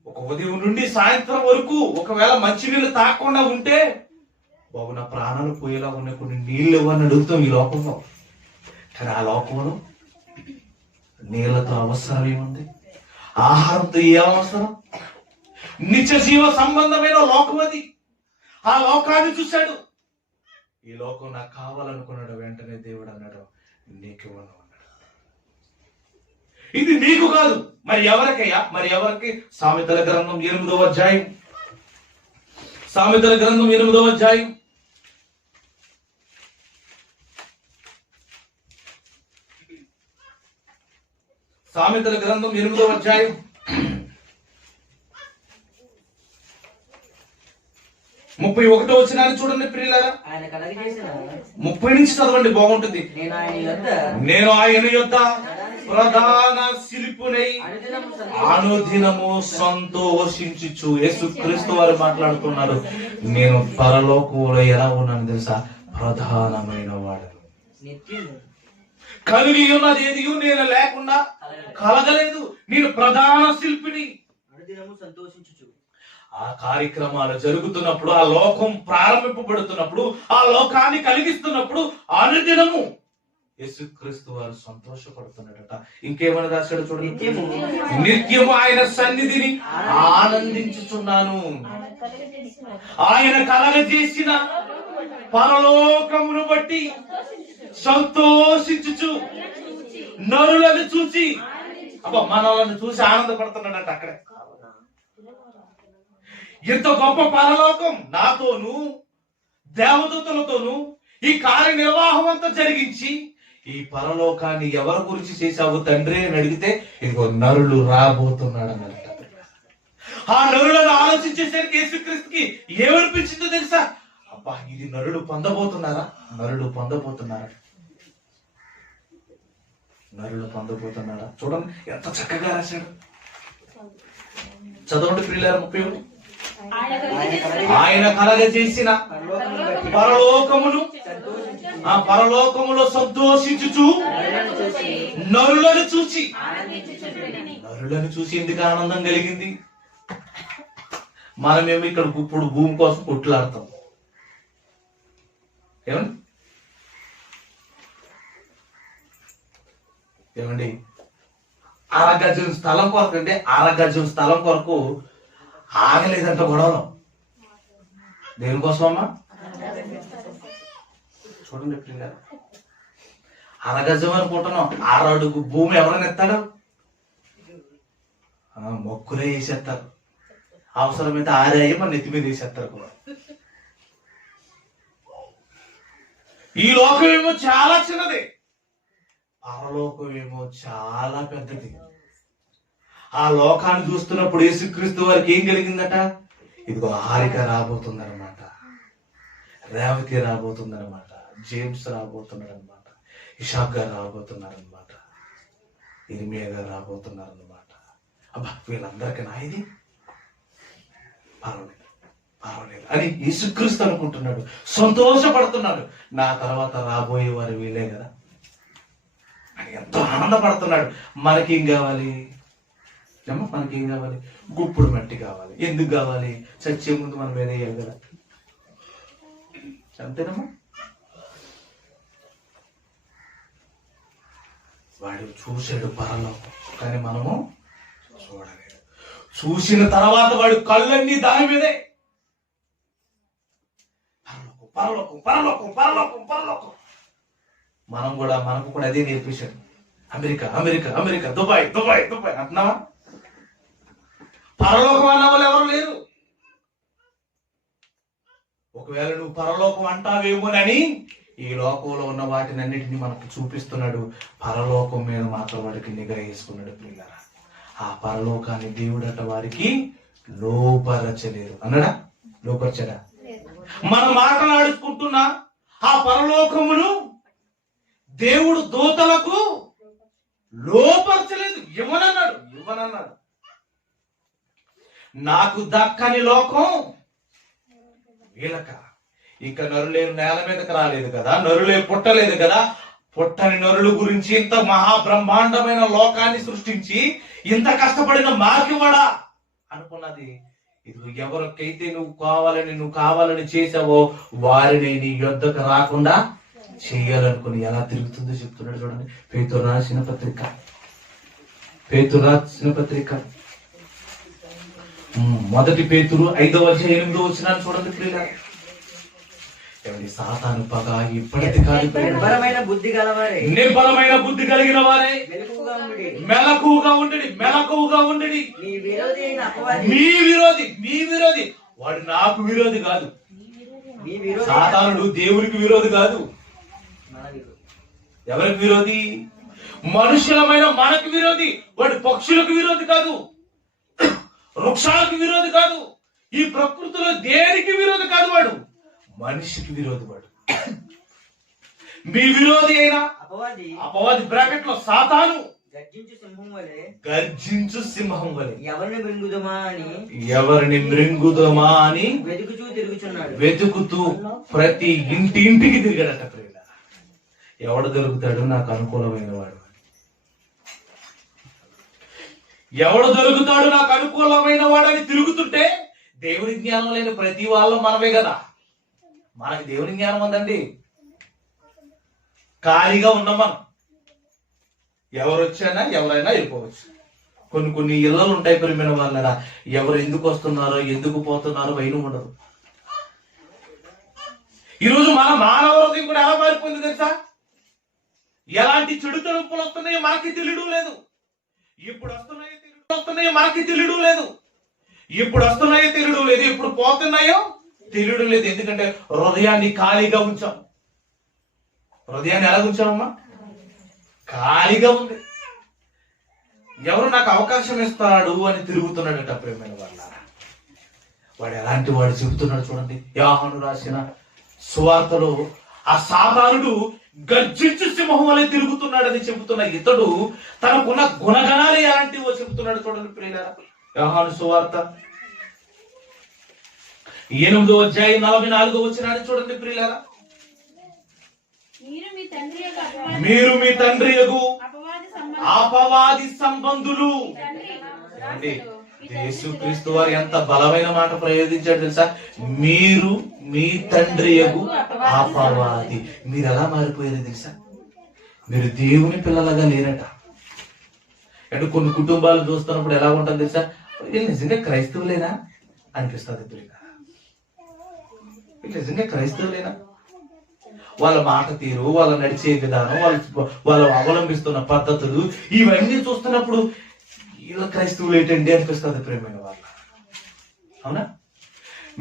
ఒక ఉదయం నుండి సాయంత్రం వరకు ఒకవేళ మంచినీళ్ళు తాగకుండా ఉంటే, బాబు నా ప్రాణాలు పోయేలా ఉన్నాయి, కొన్ని నీళ్ళు ఇవ్వని అడుగుతాం ఈ లోకంలో. కానీ ఆ లోకంలో నీళ్లతో అవసరం ఏముంది? ఆహారంతో ఏ అవసరం? నిత్య జీవ సంబంధమైన లోకం అది. ఆ లోకాన్ని చూశాడు. ఈ లోకం నాకు కావాలనుకున్నాడు. వెంటనే దేవుడు అన్నాడు, నీకు ఇవ్వను అన్నాడు. ఇది నీకు కాదు, మరి ఎవరికయ్యా? మరి ఎవరికి? సామెతల గ్రంథం 8వ అధ్యాయం, సామెతల గ్రంథం 8వ అధ్యాయం సామెతల గ్రంథం 8వ అధ్యాయం 31వ వచనాన్ని చూడండి ప్రియులారా. 30 నుంచి చదవండి, బాగుంటుంది. నేను ఆయన యొద్ద ప్రధాన శిల్పునై అనుదినము సంతోషించుచు. యేసుక్రీస్తు వారు మాట్లాడుతున్నారు. నేను పరలోకంలో ఎలా ఉన్నాను తెలుసా? ప్రధానమైన వాడను. కలిగి ఉన్నది ఏది నేను లేకుండా కలగలేదు. నేను ప్రధాన శిల్పిని. సంతోషించుచు. ఆ కార్యక్రమాలు జరుగుతున్నప్పుడు, ఆ లోకం ప్రారంభింపబడుతున్నప్పుడు, ఆ లోకాన్ని కలిగిస్తున్నప్పుడు అనుదినము యేసుక్రీస్తు వారు సంతోషపడుతున్నాడట. ఇంకేమైనా రాశాడు చూడండి. నిత్యము ఆయన సన్నిధిని ఆనందించుచున్నాను. ఆయన కలగజేసిన పరలోకమును బట్టి సంతోషించుచు. నరులను చూసి, మనలను చూసి ఆనందపడుతున్నాడట. అక్కడ ఇంత గొప్ప పరలోకం నాతోను దేవదూతలతోనూ ఈ కార్యనిర్వాహం అంతా జరిగించి, ఈ పరలోకాన్ని ఎవరి గురించి చేశావు తండ్రి అని అడిగితే, ఇదిగో నరులు రాబోతున్నాడు అన్నట్టు. ఆ నరులను ఆలోచించేసరికి యేసుక్రీస్తుకి ఏమనిపించిందో తెలుసా? అబ్బా, ఇది నరులు పొందబోతున్నారా? నరులు పొందబోతున్నారా? నరులు పొందబోతున్నాడా? చూడండి ఎంత చక్కగా రాశాడు. చదవండి ప్రియులారా 31. ఆయన కలగజేసిన పరలోకమును పరలోకములో సంతోషించుచు నరులను చూచి ఎందుకు ఆనందం కలిగింది? మనమేమో ఇక్కడ ఇప్పుడు భూమి కోసం కొట్లాడతాం. ఏమండి అరగజం స్థలం కొరకు, అంటే అరగజం స్థలం కొరకు ఆగలేదంట గొడవలో. దేనికోసం అమ్మా? చూడండి ప్రియులారా, అరగజం అనుకుంటున్నాం. 6 అడుగు భూమి ఎవరైనా ఎత్తాడు? మొక్కులే వేసేస్తారు. అవసరమైతే 6 అయ్యి మన నెత్తి మీద వేసేస్తారు కూడా. ఈ లోకం ఏమో చాలా చిన్నది, పరలోకం ఏమో చాలా పెద్దది. ఆ లోకాన్ని చూస్తున్నప్పుడు యేసుక్రీస్తు వారికి ఏం కలిగిందట? ఇదిగో హారిక రాబోతుందన్నమాట, రేవతి రాబోతుందన్నమాట, జేమ్స్ రాబోతున్నారనమాట, ఇషాక్ గారు రాబోతున్నారనమాట, ఇర్మియా గారు రాబోతున్నారనమాట. అబ్బా వీళ్ళందరికీ నా ఇది పర్వాలేదు అని యేసుక్రీస్తు అనుకుంటున్నాడు, సంతోషపడుతున్నాడు. నా తర్వాత రాబోయే వారు వీళ్ళే కదా అని ఎంతో ఆనందపడుతున్నాడు. మనకేం కావాలి? మనకేం కావాలి? గుప్పుడు మట్టి కావాలి. ఎందుకు కావాలి? చచ్చే ముందు మనం వేరేయాలి కదా, అంతేనమ్మా. వాడు చూశాడు పరలోకం, కానీ మనము చూడలేదు. చూసిన తర్వాత వాడు కళ్ళన్నీ దాని మీదే పరలోకం పరలోకం పరలోకం పరలోకం. మనకు కూడా అదే నేర్పించాడు. America America America, Dubai Dubai Dubai అంటున్నావా? పరలోకం అన్న వాళ్ళు ఎవరు లేరు. ఒకవేళ నువ్వు పరలోకం అంటావేమోనని ఈ లోకంలో ఉన్న వాటిని అన్నిటిని మనకు చూపిస్తున్నాడు. పరలోకం మీద మాత్రం వాడికి నిఘా వేసుకున్నాడు. పిల్లరా, ఆ పరలోకాన్ని దేవుడట వారికి లోపరచలేదు అన్నాడా? లోపరచడా? మనం మాట్లాడుకుంటున్న ఆ పరలోకమును దేవుడు దూతలకు లోపరచలేదు, ఇవ్వనన్నాడు. నాకు దక్కని లోకం వీళ్ళక. ఇక నరులే నేల మీదకి రాలేదు కదా, నరులే పుట్టలేదు కదా, పుట్టని నరుల గురించి ఇంత మహాబ్రహ్మాండమైన లోకాన్ని సృష్టించి ఇంత కష్టపడిన మాకివ్వడా అనుకున్నది. ఇది ఎవరికైతే నువ్వు కావాలని చేసావో వారిని నీ యొద్దకు రాకుండా చేయాలనుకుని ఎలా తిరుగుతుందో చెప్తున్నాడు. చూడండి, పేతురు రాసిన పత్రిక 1 పేతురు 5:8 చూడండి ప్రియులారా. సాతాను పగ ఇప్పటిది కాదు, నిర్బలమైన బుద్ధి కలిగిన వారే మెలకువగా ఉండడి. మీ విరోధి వాడు నాకు విరోధి కాదు. సాతానుడు దేవునికి విరోధి కాదు. ఎవరికి విరోధి? మనుషులమైన మనకు విరోధి. వాడు పక్షులకు విరోధి కాదు, వృక్షాలకు విరోధి కాదు, ఈ ప్రకృతిలో దేనికి విరోధి కాదు. వాడు మనిషికి విరోధి. వాడు మీ విరోధి అయినా అపవాది బ్రాకెట్ లో సాతాను గర్జించు సింహం వలె ఎవరిని మృంగుదమా అని వెతుకుతూ ప్రతి ఇంటికి తిరిగాడట. ప్రియుల, ఎవడు దొరుకుతాడు నాకు అనుకూలమైన వాడు? ఎవడు దొరుకుతాడు నాకు అనుకూలమైన వాడని తిరుగుతుంటే దేవుని జ్ఞానం లేని ప్రతి వాళ్ళు మనమే కదా. మనకి దేవుని జ్ఞానం ఉందండి, ఖాళీగా ఉన్నాం మనం. ఎవరైనా వెళ్ళిపోవచ్చు. కొన్ని ఇళ్ళలు ఉంటాయి ప్రియమైన వాళ్ళరా, ఎవరు ఎందుకు వస్తున్నారో ఎందుకు పోతున్నారో అయిన ఉండదు. ఈరోజు మన మానవ హృదయం కూడా ఎలా మారిపోయింది తెలుసా? ఎలాంటి చెడు తలుపులు వస్తున్నాయో మనకి తెలియడం లేదు. ఇప్పుడు వస్తున్నాయో మనకి తెలియడం లేదు. ఇప్పుడు పోతున్నాయో తెలియడం లేదు. ఎందుకంటే హృదయాన్ని ఖాళీగా ఉంచాం. హృదయాన్ని ఎలా ఉంచామమ్మా? ఖాళీగా ఉంది. ఎవరు నాకు అవకాశం ఇస్తాడు అని తిరుగుతున్నాడట ప్రేమైన వాళ్ళ. వాడు ఎలాంటి వాడు చెబుతున్నాడు చూడండి. యోహాను రాసిన సువార్తలో ఆ సాతానుడు గర్జించు సింహం వలె తిరుగుతున్నాడని చెబుతున్న ఇతడు తనకున్న గుణగణాలు ఎలాంటివో చెబుతున్నాడు. చూడండి ప్రియులారా, యోహాను సువార్త 8వ అధ్యాయం 44వ వచనాన్ని చూడండి ప్రియులారా. మీరు మీ తండ్రి యగు అపవాది సంబంధులు. యేసుక్రీస్తు వారు ఎంత బలమైన మాట ప్రయోగించాడు తెలుసా? మీరు మీ తండ్రి యగు అపవాది. మీరు ఎలా మారిపోయారు తెలుసా? మీరు దేవుని పిల్లలుగా లేరట. అంటే కొన్ని కుటుంబాలు చూస్తున్నప్పుడు ఎలా ఉంటుంది తెలుసా? వీళ్ళు నిజంగా క్రైస్తవులేనా అనిపిస్తుంది. వీళ్ళు నిజంగా క్రైస్తవులేనా? వాళ్ళ మాట తీరు, వాళ్ళ నడిచే విధానం, వాళ్ళు అవలంబిస్తున్న పద్ధతులు ఇవన్నీ చూస్తున్నప్పుడు వీళ్ళ క్రైస్తవులు ఏంటండి అనిపిస్తుంది ప్రేమైన వాళ్ళ. అవునా?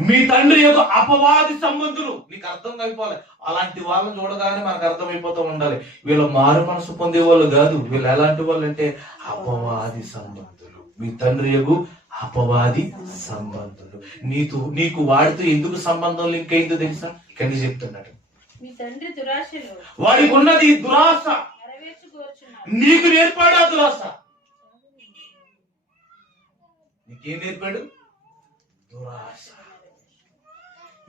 మీ తండ్రి యొక్క అపవాది సంబంధులు. నీకు అర్థం అయిపోవాలి. అలాంటి వాళ్ళని చూడగానే మనకు అర్థమైపోతూ ఉండాలి, వీళ్ళ మారు మనసు పొందే వాళ్ళు కాదు. వీళ్ళు ఎలాంటి వాళ్ళు అంటే అపవాది సంబంధులు. మీ తండ్రి యొక్క అపవాది సంబంధులు. నీకు వాడితో ఎందుకు సంబంధం లింక్ అయిందో తెలుసా? ఇక్కడ చెప్తున్నాడు, వాడికి ఉన్నది దురాశ, నీకు నేర్పాడు ఆ దురాశ. నీకేం నేర్పాడు? దురాశ.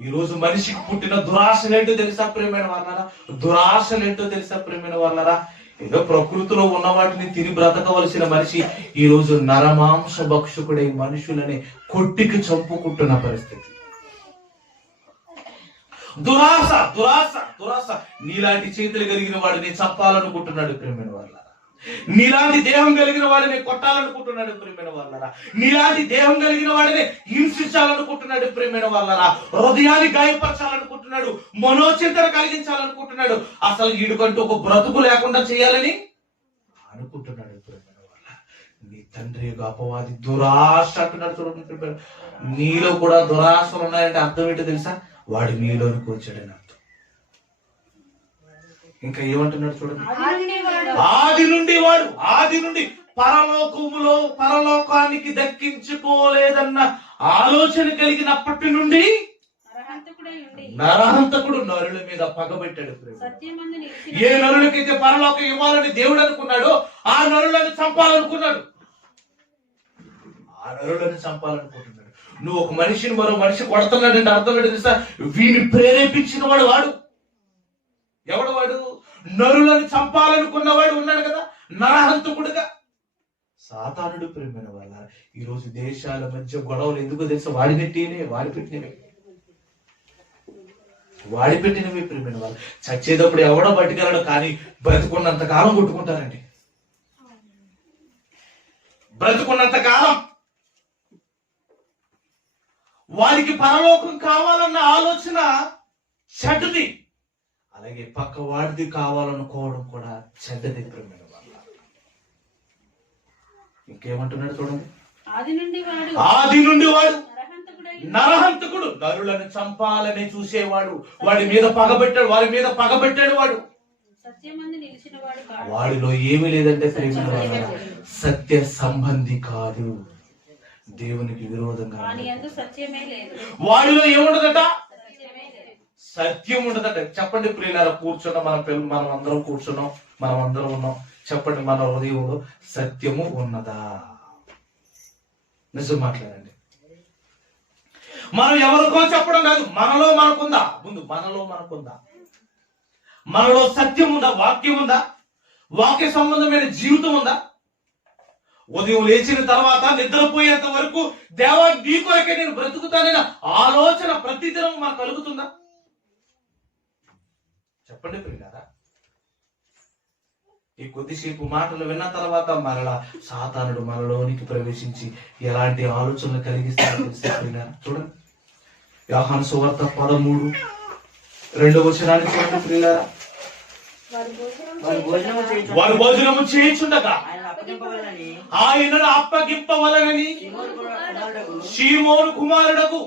ఈరోజు మనిషికి పుట్టిన దురాశలేంటో తెలుసా ప్రేమైన వాళ్ళరా? దురాశలేంటో తెలుసా ప్రేమైన వాళ్ళరా? ఏదో ప్రకృతిలో ఉన్న వాటిని తిని బ్రతకవలసిన మనిషి ఈ రోజు నరమాంస భక్షకుడై మనుషులని కొట్టికి చంపుకుంటున్న పరిస్థితి. దురాశ దురాశ దురాశ. నీలాంటి చేతులు కలిగిన వాడిని చంపాలనుకుంటున్నాడు ప్రేమైన వాళ్ళరా. నీలాంటి దేహం కలిగిన వాడిని కొట్టాలనుకుంటున్నాడు ప్రేమైన వాళ్ళరా. నీలాంటి దేహం కలిగిన వాడిని హింసించాలనుకుంటున్నాడు ప్రేమైన వాళ్ళరా. హృదయాన్ని గాయపరచాలనుకుంటున్నాడు, మనోచింతన కలిగించాలనుకుంటున్నాడు. అసలు వీడికంటూ ఒక బ్రతుకు లేకుండా చేయాలని అనుకుంటున్నాడు ప్రేమైన వాళ్ళ. నీ తండ్రి యొక్క అపవాది దురాశ అంటున్నాడు. చూడండి, నీలో కూడా దురాశలు ఉన్నాయంటే అర్థం ఏంటో తెలుసా? వాడు నీలోనికి వచ్చాడని అర్థం. ఇంకా ఏమంటున్నాడు చూడండి, ఆది నుండి పరలోకానికి దక్కించుకోలేదన్న ఆలోచన కలిగినప్పటి నుండి నరహంతకుడు నరుల మీద పగబెట్టాడు. ఏ నరులకైతే పరలోకం ఇవ్వాలని దేవుడు అనుకున్నాడో ఆ నరులను చంపాలనుకున్నాడు. నువ్వు ఒక మనిషిని మరో మనిషి కొడుతున్నాడంటే అర్థం ఏంటి తెలుసా? వీడిని ప్రేరేపించిన వాడు. ఎవడు వాడు? నరులను చంపాలనుకున్నవాడు ఉన్నాడు కదా, నరహంతకుడుగా సాతానుడు. ప్రేమైన వాళ్ళ, ఈ రోజు దేశాల మధ్య గొడవలు ఎందుకో తెలుసా? వాడి పెట్టినవి ప్రేమైన వాళ్ళు. చచ్చేటప్పుడు ఎవడో పట్టుకెళ్ళడు, కానీ బ్రతుకున్నంత కాలం కొట్టుకుంటారండి. బ్రతుకున్నంత కాలం వారికి పరలోకం కావాలన్న ఆలోచన చెడ్డది. అలాగే పక్క వాడిది కావాలనుకోవడం కూడా చెడ్డది ప్రేమైన వాళ్ళ. ఇంకేమంటున్నాడు చూడండి, ఆది నుండి వాడు నరహంతకుడు, నరులను చంపాలని చూసేవాడు, వాడి మీద పగబెట్టాడు వాడు. వాడిలో ఏమీ లేదంటే ప్రేమైన వాళ్ళ, సత్య సంబంధి కాదు, దేవునికి విరోధంగా. వాడిలో ఏముండదట? సత్యం ఉండదట. చెప్పండి ప్రియులారా, కూర్చున్నాం మనం అందరం కూర్చున్నాం, మనం అందరం ఉన్నాం. చెప్పండి, మన హృదయంలో సత్యము ఉన్నదా? నిజం మాట్లాడండి. మనం ఎవరికో చెప్పడం కాదు, మనలో మనకుందా? ముందు మనలో మనకుందా? మనలో సత్యం ఉందా? వాక్యం ఉందా? వాక్య సంబంధమైన జీవితం ఉందా? ఉదయం లేచిన తర్వాత నిద్రపోయేంత వరకు దేవా నీ కొరకే నేను బ్రతుకుతానన్న ఆలోచన ప్రతిదినం మనకు కలుగుతుందా? చెప్పండి ప్రియులారా. ఈ కొద్దిసేపు మాటలు విన్న తర్వాత మరలా సాతానుడు మనలోనికి ప్రవేశించి ఎలాంటి ఆలోచనలు కలిగిస్తారో తెలిసే ప్రియులారా. చూడండి, యోహాను సువార్త 13:2 వచనాన్ని చూడండి ప్రియులారా. వారు భోజనము చేయుచుండగా ఆయనను అప్పగింపవలనని సీమోను కుమారుడకు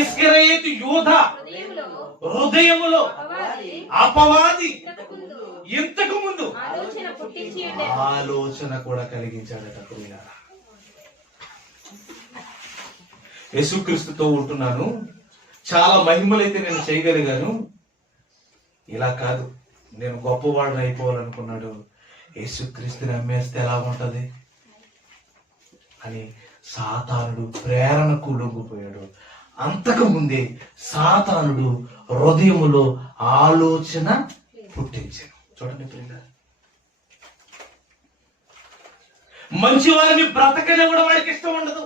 ఇస్కరియోతు యూద హృదయములో అపవాది ఇంతకు ముందు ఆలోచన కూడా కలిగించాడట. ప్రియులారా, యేసుక్రీస్తుతో ఉంటున్నాను, చాలా మహిమలైతే నేను చేయగలిగాను, ఇలా కాదు, నేను గొప్పవాడిని అయిపోవాలనుకున్నాడు. యేసుక్రీస్తుని అమ్మేస్తే ఎలా ఉంటది అని సాతానుడు ప్రేరణకు లొంగిపోయాడు. అంతకు ముందే సాతానుడు హృదయములో ఆలోచన పుట్టించాడు. చూడండి ప్రియులారా, మంచి వారిని బ్రతకనివ్వడం వాడికి ఇష్టం ఉండదు.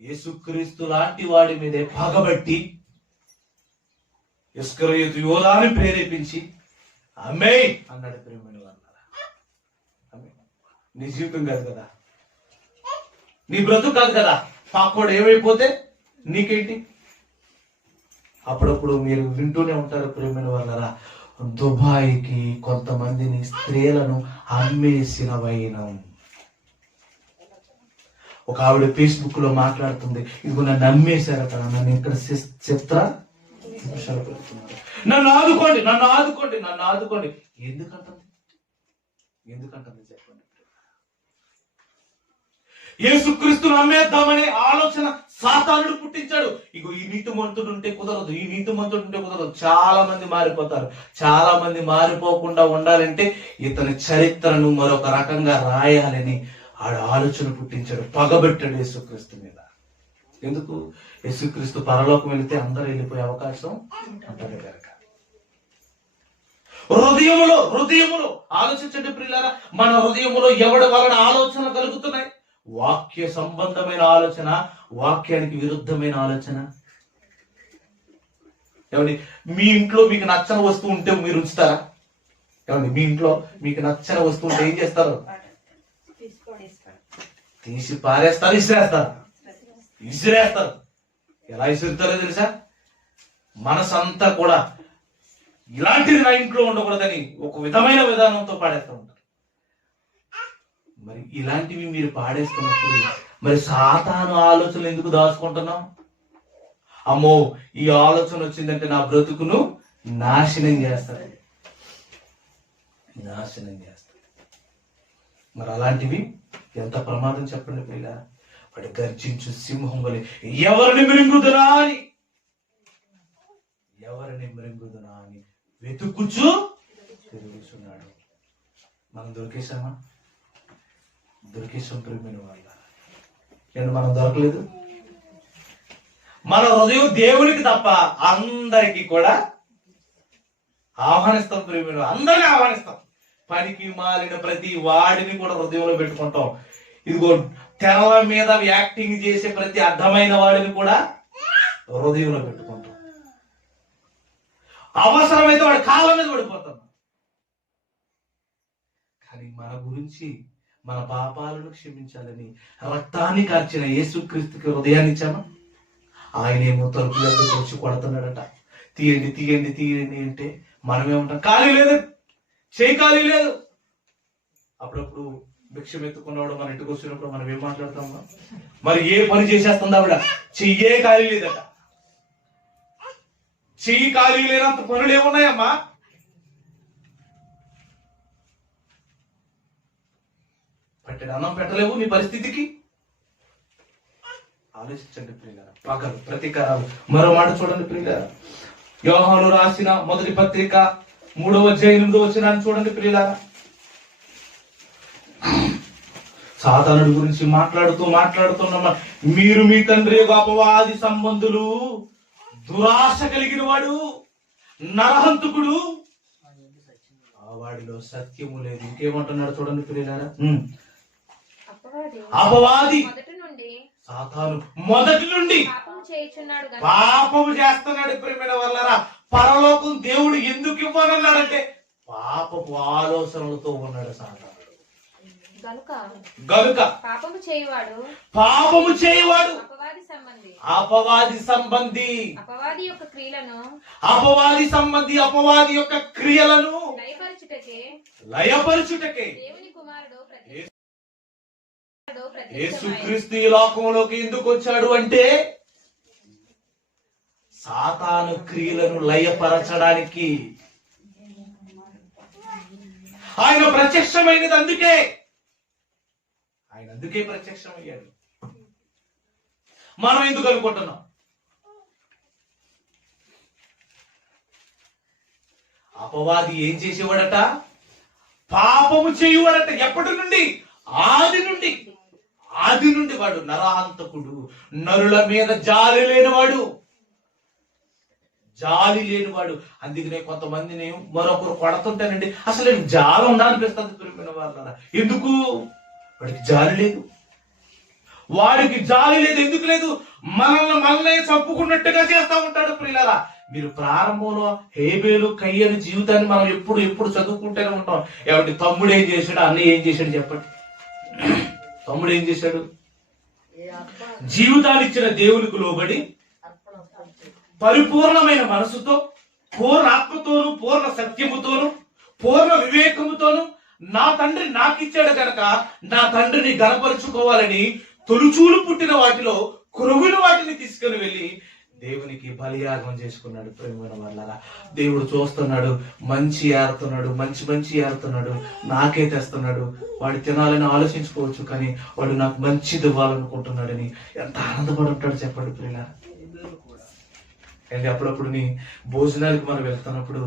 యేసుక్రీస్తు లాంటి వాడి మీదే పగబట్టి ఇస్కరియోతు యోధాని ప్రేరేపించి అమ్మేయ్ అన్నాడు. ప్రేమైన వాళ్ళారా, నీ జీవితం కాదు కదా, నీ బ్రతుకు కాదు కదా, పాకోడు ఏమైపోతే నీకేంటి? అప్పుడప్పుడు మీరు వింటూనే ఉంటారు ప్రేమైన వాళ్ళారా, దుబాయ్కి కొంతమందిని స్త్రీలను అమ్మేసిన వైనం. ఒక ఆవిడ ఫేస్బుక్ లో మాట్లాడుతుంది, ఇదిగో నన్ను అమ్మేశారట, నన్ను ఇక్కడ చిత్ర నిమిషాలు పెడుతున్నారు, నన్ను ఆదుకోండి, నన్ను ఆదుకోండి, నన్ను ఆదుకోండి. ఎందుకంటుంది చెప్పండి. యేసుక్రీస్తును అమ్మేద్దామనే ఆలోచన సాతానుడు పుట్టించాడు. ఇగో ఈ నీతిమంతుడు ఉంటే కుదరదు, ఈ నీతిమంతుడు ఉంటే కుదరదు. చాలా మంది మారిపోతారు. చాలా మంది మారిపోకుండా ఉండాలంటే ఇతని చరిత్రను మరొక రకంగా రాయాలని ఆడ ఆలోచన పుట్టించాడు. పగబెట్టాడు యేసుక్రీస్తు మీద. ఎందుకు? యేసుక్రీస్తు పరలోకం వెళితే అందరూ వెళ్ళిపోయే అవకాశం ఉంటుంది కనుక. హృదయములో ఆలోచించండి ప్రియులారా, మన హృదయములో ఎవడి వలన ఆలోచనలు కలుగుతున్నాయి? వాక్య సంబంధమైన ఆలోచన, వాక్యానికి విరుద్ధమైన ఆలోచన. ఏమండి, మీ ఇంట్లో మీకు నచ్చని వస్తువు ఉంటే మీరు ఉంచుతారా? ఏమండి, మీ ఇంట్లో మీకు నచ్చని వస్తువు ఉంటే ఏం చేస్తారు? తీసి పారేస్తారు, ఇసిరేస్తారు. ఎలా ఇసురుతారో తెలుసా? మనసంతా కూడా ఇలాంటిది నా ఇంట్లో ఉండకూడదని ఒక విధమైన విధానంతో పాడేస్తూ ఉంటారు. మరి ఇలాంటివి మీరు పాడేస్తున్నప్పుడు మరి సాతాను ఆలోచనలు ఎందుకు దాచుకుంటున్నాం? అమ్మో, ఈ ఆలోచన వచ్చిందంటే నా బ్రతుకును నాశనం చేస్తారు. మరి అలాంటివి ఎంత ప్రమాదం చెప్పండి ప్రియులా. వాడి గర్జించు సింహం వలె ఎవరిని మృంగుదునా అని వెతుకుచు తిరుగుతున్నాడు. మనం దొరికేశాం ప్రియమైన వాళ్ళ. నేను మనం దొరకలేదు. మన హృదయం దేవునికి తప్ప అందరికీ కూడా ఆహ్వానిస్తాం ప్రియమైన, అందరినీ ఆహ్వానిస్తాం. పనికి మాలిన ప్రతి వాడిని కూడా హృదయంలో పెట్టుకుంటాం. ఇదిగో తెరల మీద యాక్టింగ్ చేసే ప్రతి అర్థమైన వాడిని కూడా హృదయంలో పెట్టుకుంటాం. అవసరమైతే వాడి కాళ్ళ మీద పడిపోతాం. కానీ మన గురించి, మన పాపాలను క్షమించాలని రక్తాన్ని కార్చిన యేసుక్రీస్తుకి హృదయాన్ని ఇచ్చామా? ఆయనేమో తలుపు దగ్గరకు వచ్చి కొడుతున్నాడట, తీయండి అంటే మనమేమంటాం? ఖాళీ లేదు, చేయి ఖాళీ లేదు. అప్పుడప్పుడు భిక్షం ఎత్తుకున్నవాడు మన ఇంటికి వచ్చినప్పుడు మనం ఏం మాట్లాడతామా? మరి ఏ పని చేసేస్తుంది ఆవిడ? చెయ్యే ఖాళీ లేదట. చెయ్యి ఖాళీ లేనంత పనులు ఏమున్నాయమ్మా? పట్టెడు అన్నం పెట్టలేవు నీ పరిస్థితికి. ఆలోచించండి ప్రియులారా. పగలు, ప్రతీకారాలు. మరో మాట చూడండి ప్రియులారా, యోహాను రాసిన మొదటి పత్రిక 3:8 చూడండి ప్రియులారా. సాతానుడి గురించి మాట్లాడుతున్నా, మీరు మీ తండ్రి యొక్క అపవాది సంబంధులు, దురాశ కలిగిన వాడు, నరహంతకుడు, వాడిలో సత్యము లేదు. ఇంకేమంటున్నాడు చూడండి ప్రియులారా. అపవాది సాతాను మొదటి నుండి పాపము చేస్తున్నాడు. ప్రియమైన వాళ్ళారా, పరలోకం దేవుడు ఎందుకు ఇవ్వనన్నాడంటే పాపపు ఆలోచనలతో ఉన్నాడు సాతాను. గనుక పాపము చేయువాడు అపవాది సంబంధి, అపవాది యొక్క క్రియలను లయపరచుటకే యేసుక్రీస్తు ఈ లోకంలోకి ఎందుకు వచ్చాడు అంటే సాతాను క్రియలను లయపరచడానికి. ఆయన ప్రత్యక్షమైనది అందుకే ప్రత్యక్షమయ్యాడు. మనం ఎందుకు అనుకుంటున్నాం? అపవాది ఏం చేసేవాడట? పాపము చేయువాడట. ఎప్పటి నుండి? ఆది నుండి వాడు నరహంతకుడు, నరుల మీద జాలి లేనివాడు. అందుకనే కొంతమందిని మరొకరు కొడుతుంటానండి, అసలు నేను జాలి ఉండాలనిపిస్తుంది ప్రియమైన వాళ్ళ. ఎందుకు? వాడికి జాలి లేదు. ఎందుకు లేదు? మనల్ని చంపుకున్నట్టుగా చేస్తా ఉంటాడు ప్రియులారా. మీరు ప్రారంభంలో హేబేలు కయ్యను జీవితాన్ని మనం ఎప్పుడు చదువుకుంటూనే ఉంటాం. ఎవరి తమ్ముడు ఏం చేశాడు, అన్నయ్య ఏం చేశాడు చెప్పండి. తమ్ముడు ఏం చేశాడు? జీవితాన్ని ఇచ్చిన దేవునికి లోబడి పరిపూర్ణమైన మనసుతో, పూర్ణ ఆత్మతోను, పూర్ణ సత్యముతోను, పూర్ణ వివేకముతోను నా తండ్రి నాకిచ్చాడు కనుక నా తండ్రిని గణపరుచుకోవాలని తొలుచూలు పుట్టిన వాటిలో క్రొవ్విన వాటిని తీసుకుని వెళ్ళి దేవునికి బలియాగం చేసుకున్నాడు. ప్రేమైన వాళ్ళరా, దేవుడు చూస్తున్నాడు, మంచి ఏరుతున్నాడు, నాకే తెస్తున్నాడు. వాడు తినాలని ఆలోచించుకోవచ్చు, కానీ వాడు నాకు మంచిది ఇవ్వాలనుకుంటున్నాడని ఎంత ఆనందపడి ఉంటాడు చెప్పండి ప్రియులారా. అప్పుడప్పుడు నీ భోజనానికి మనం వెళ్తున్నప్పుడు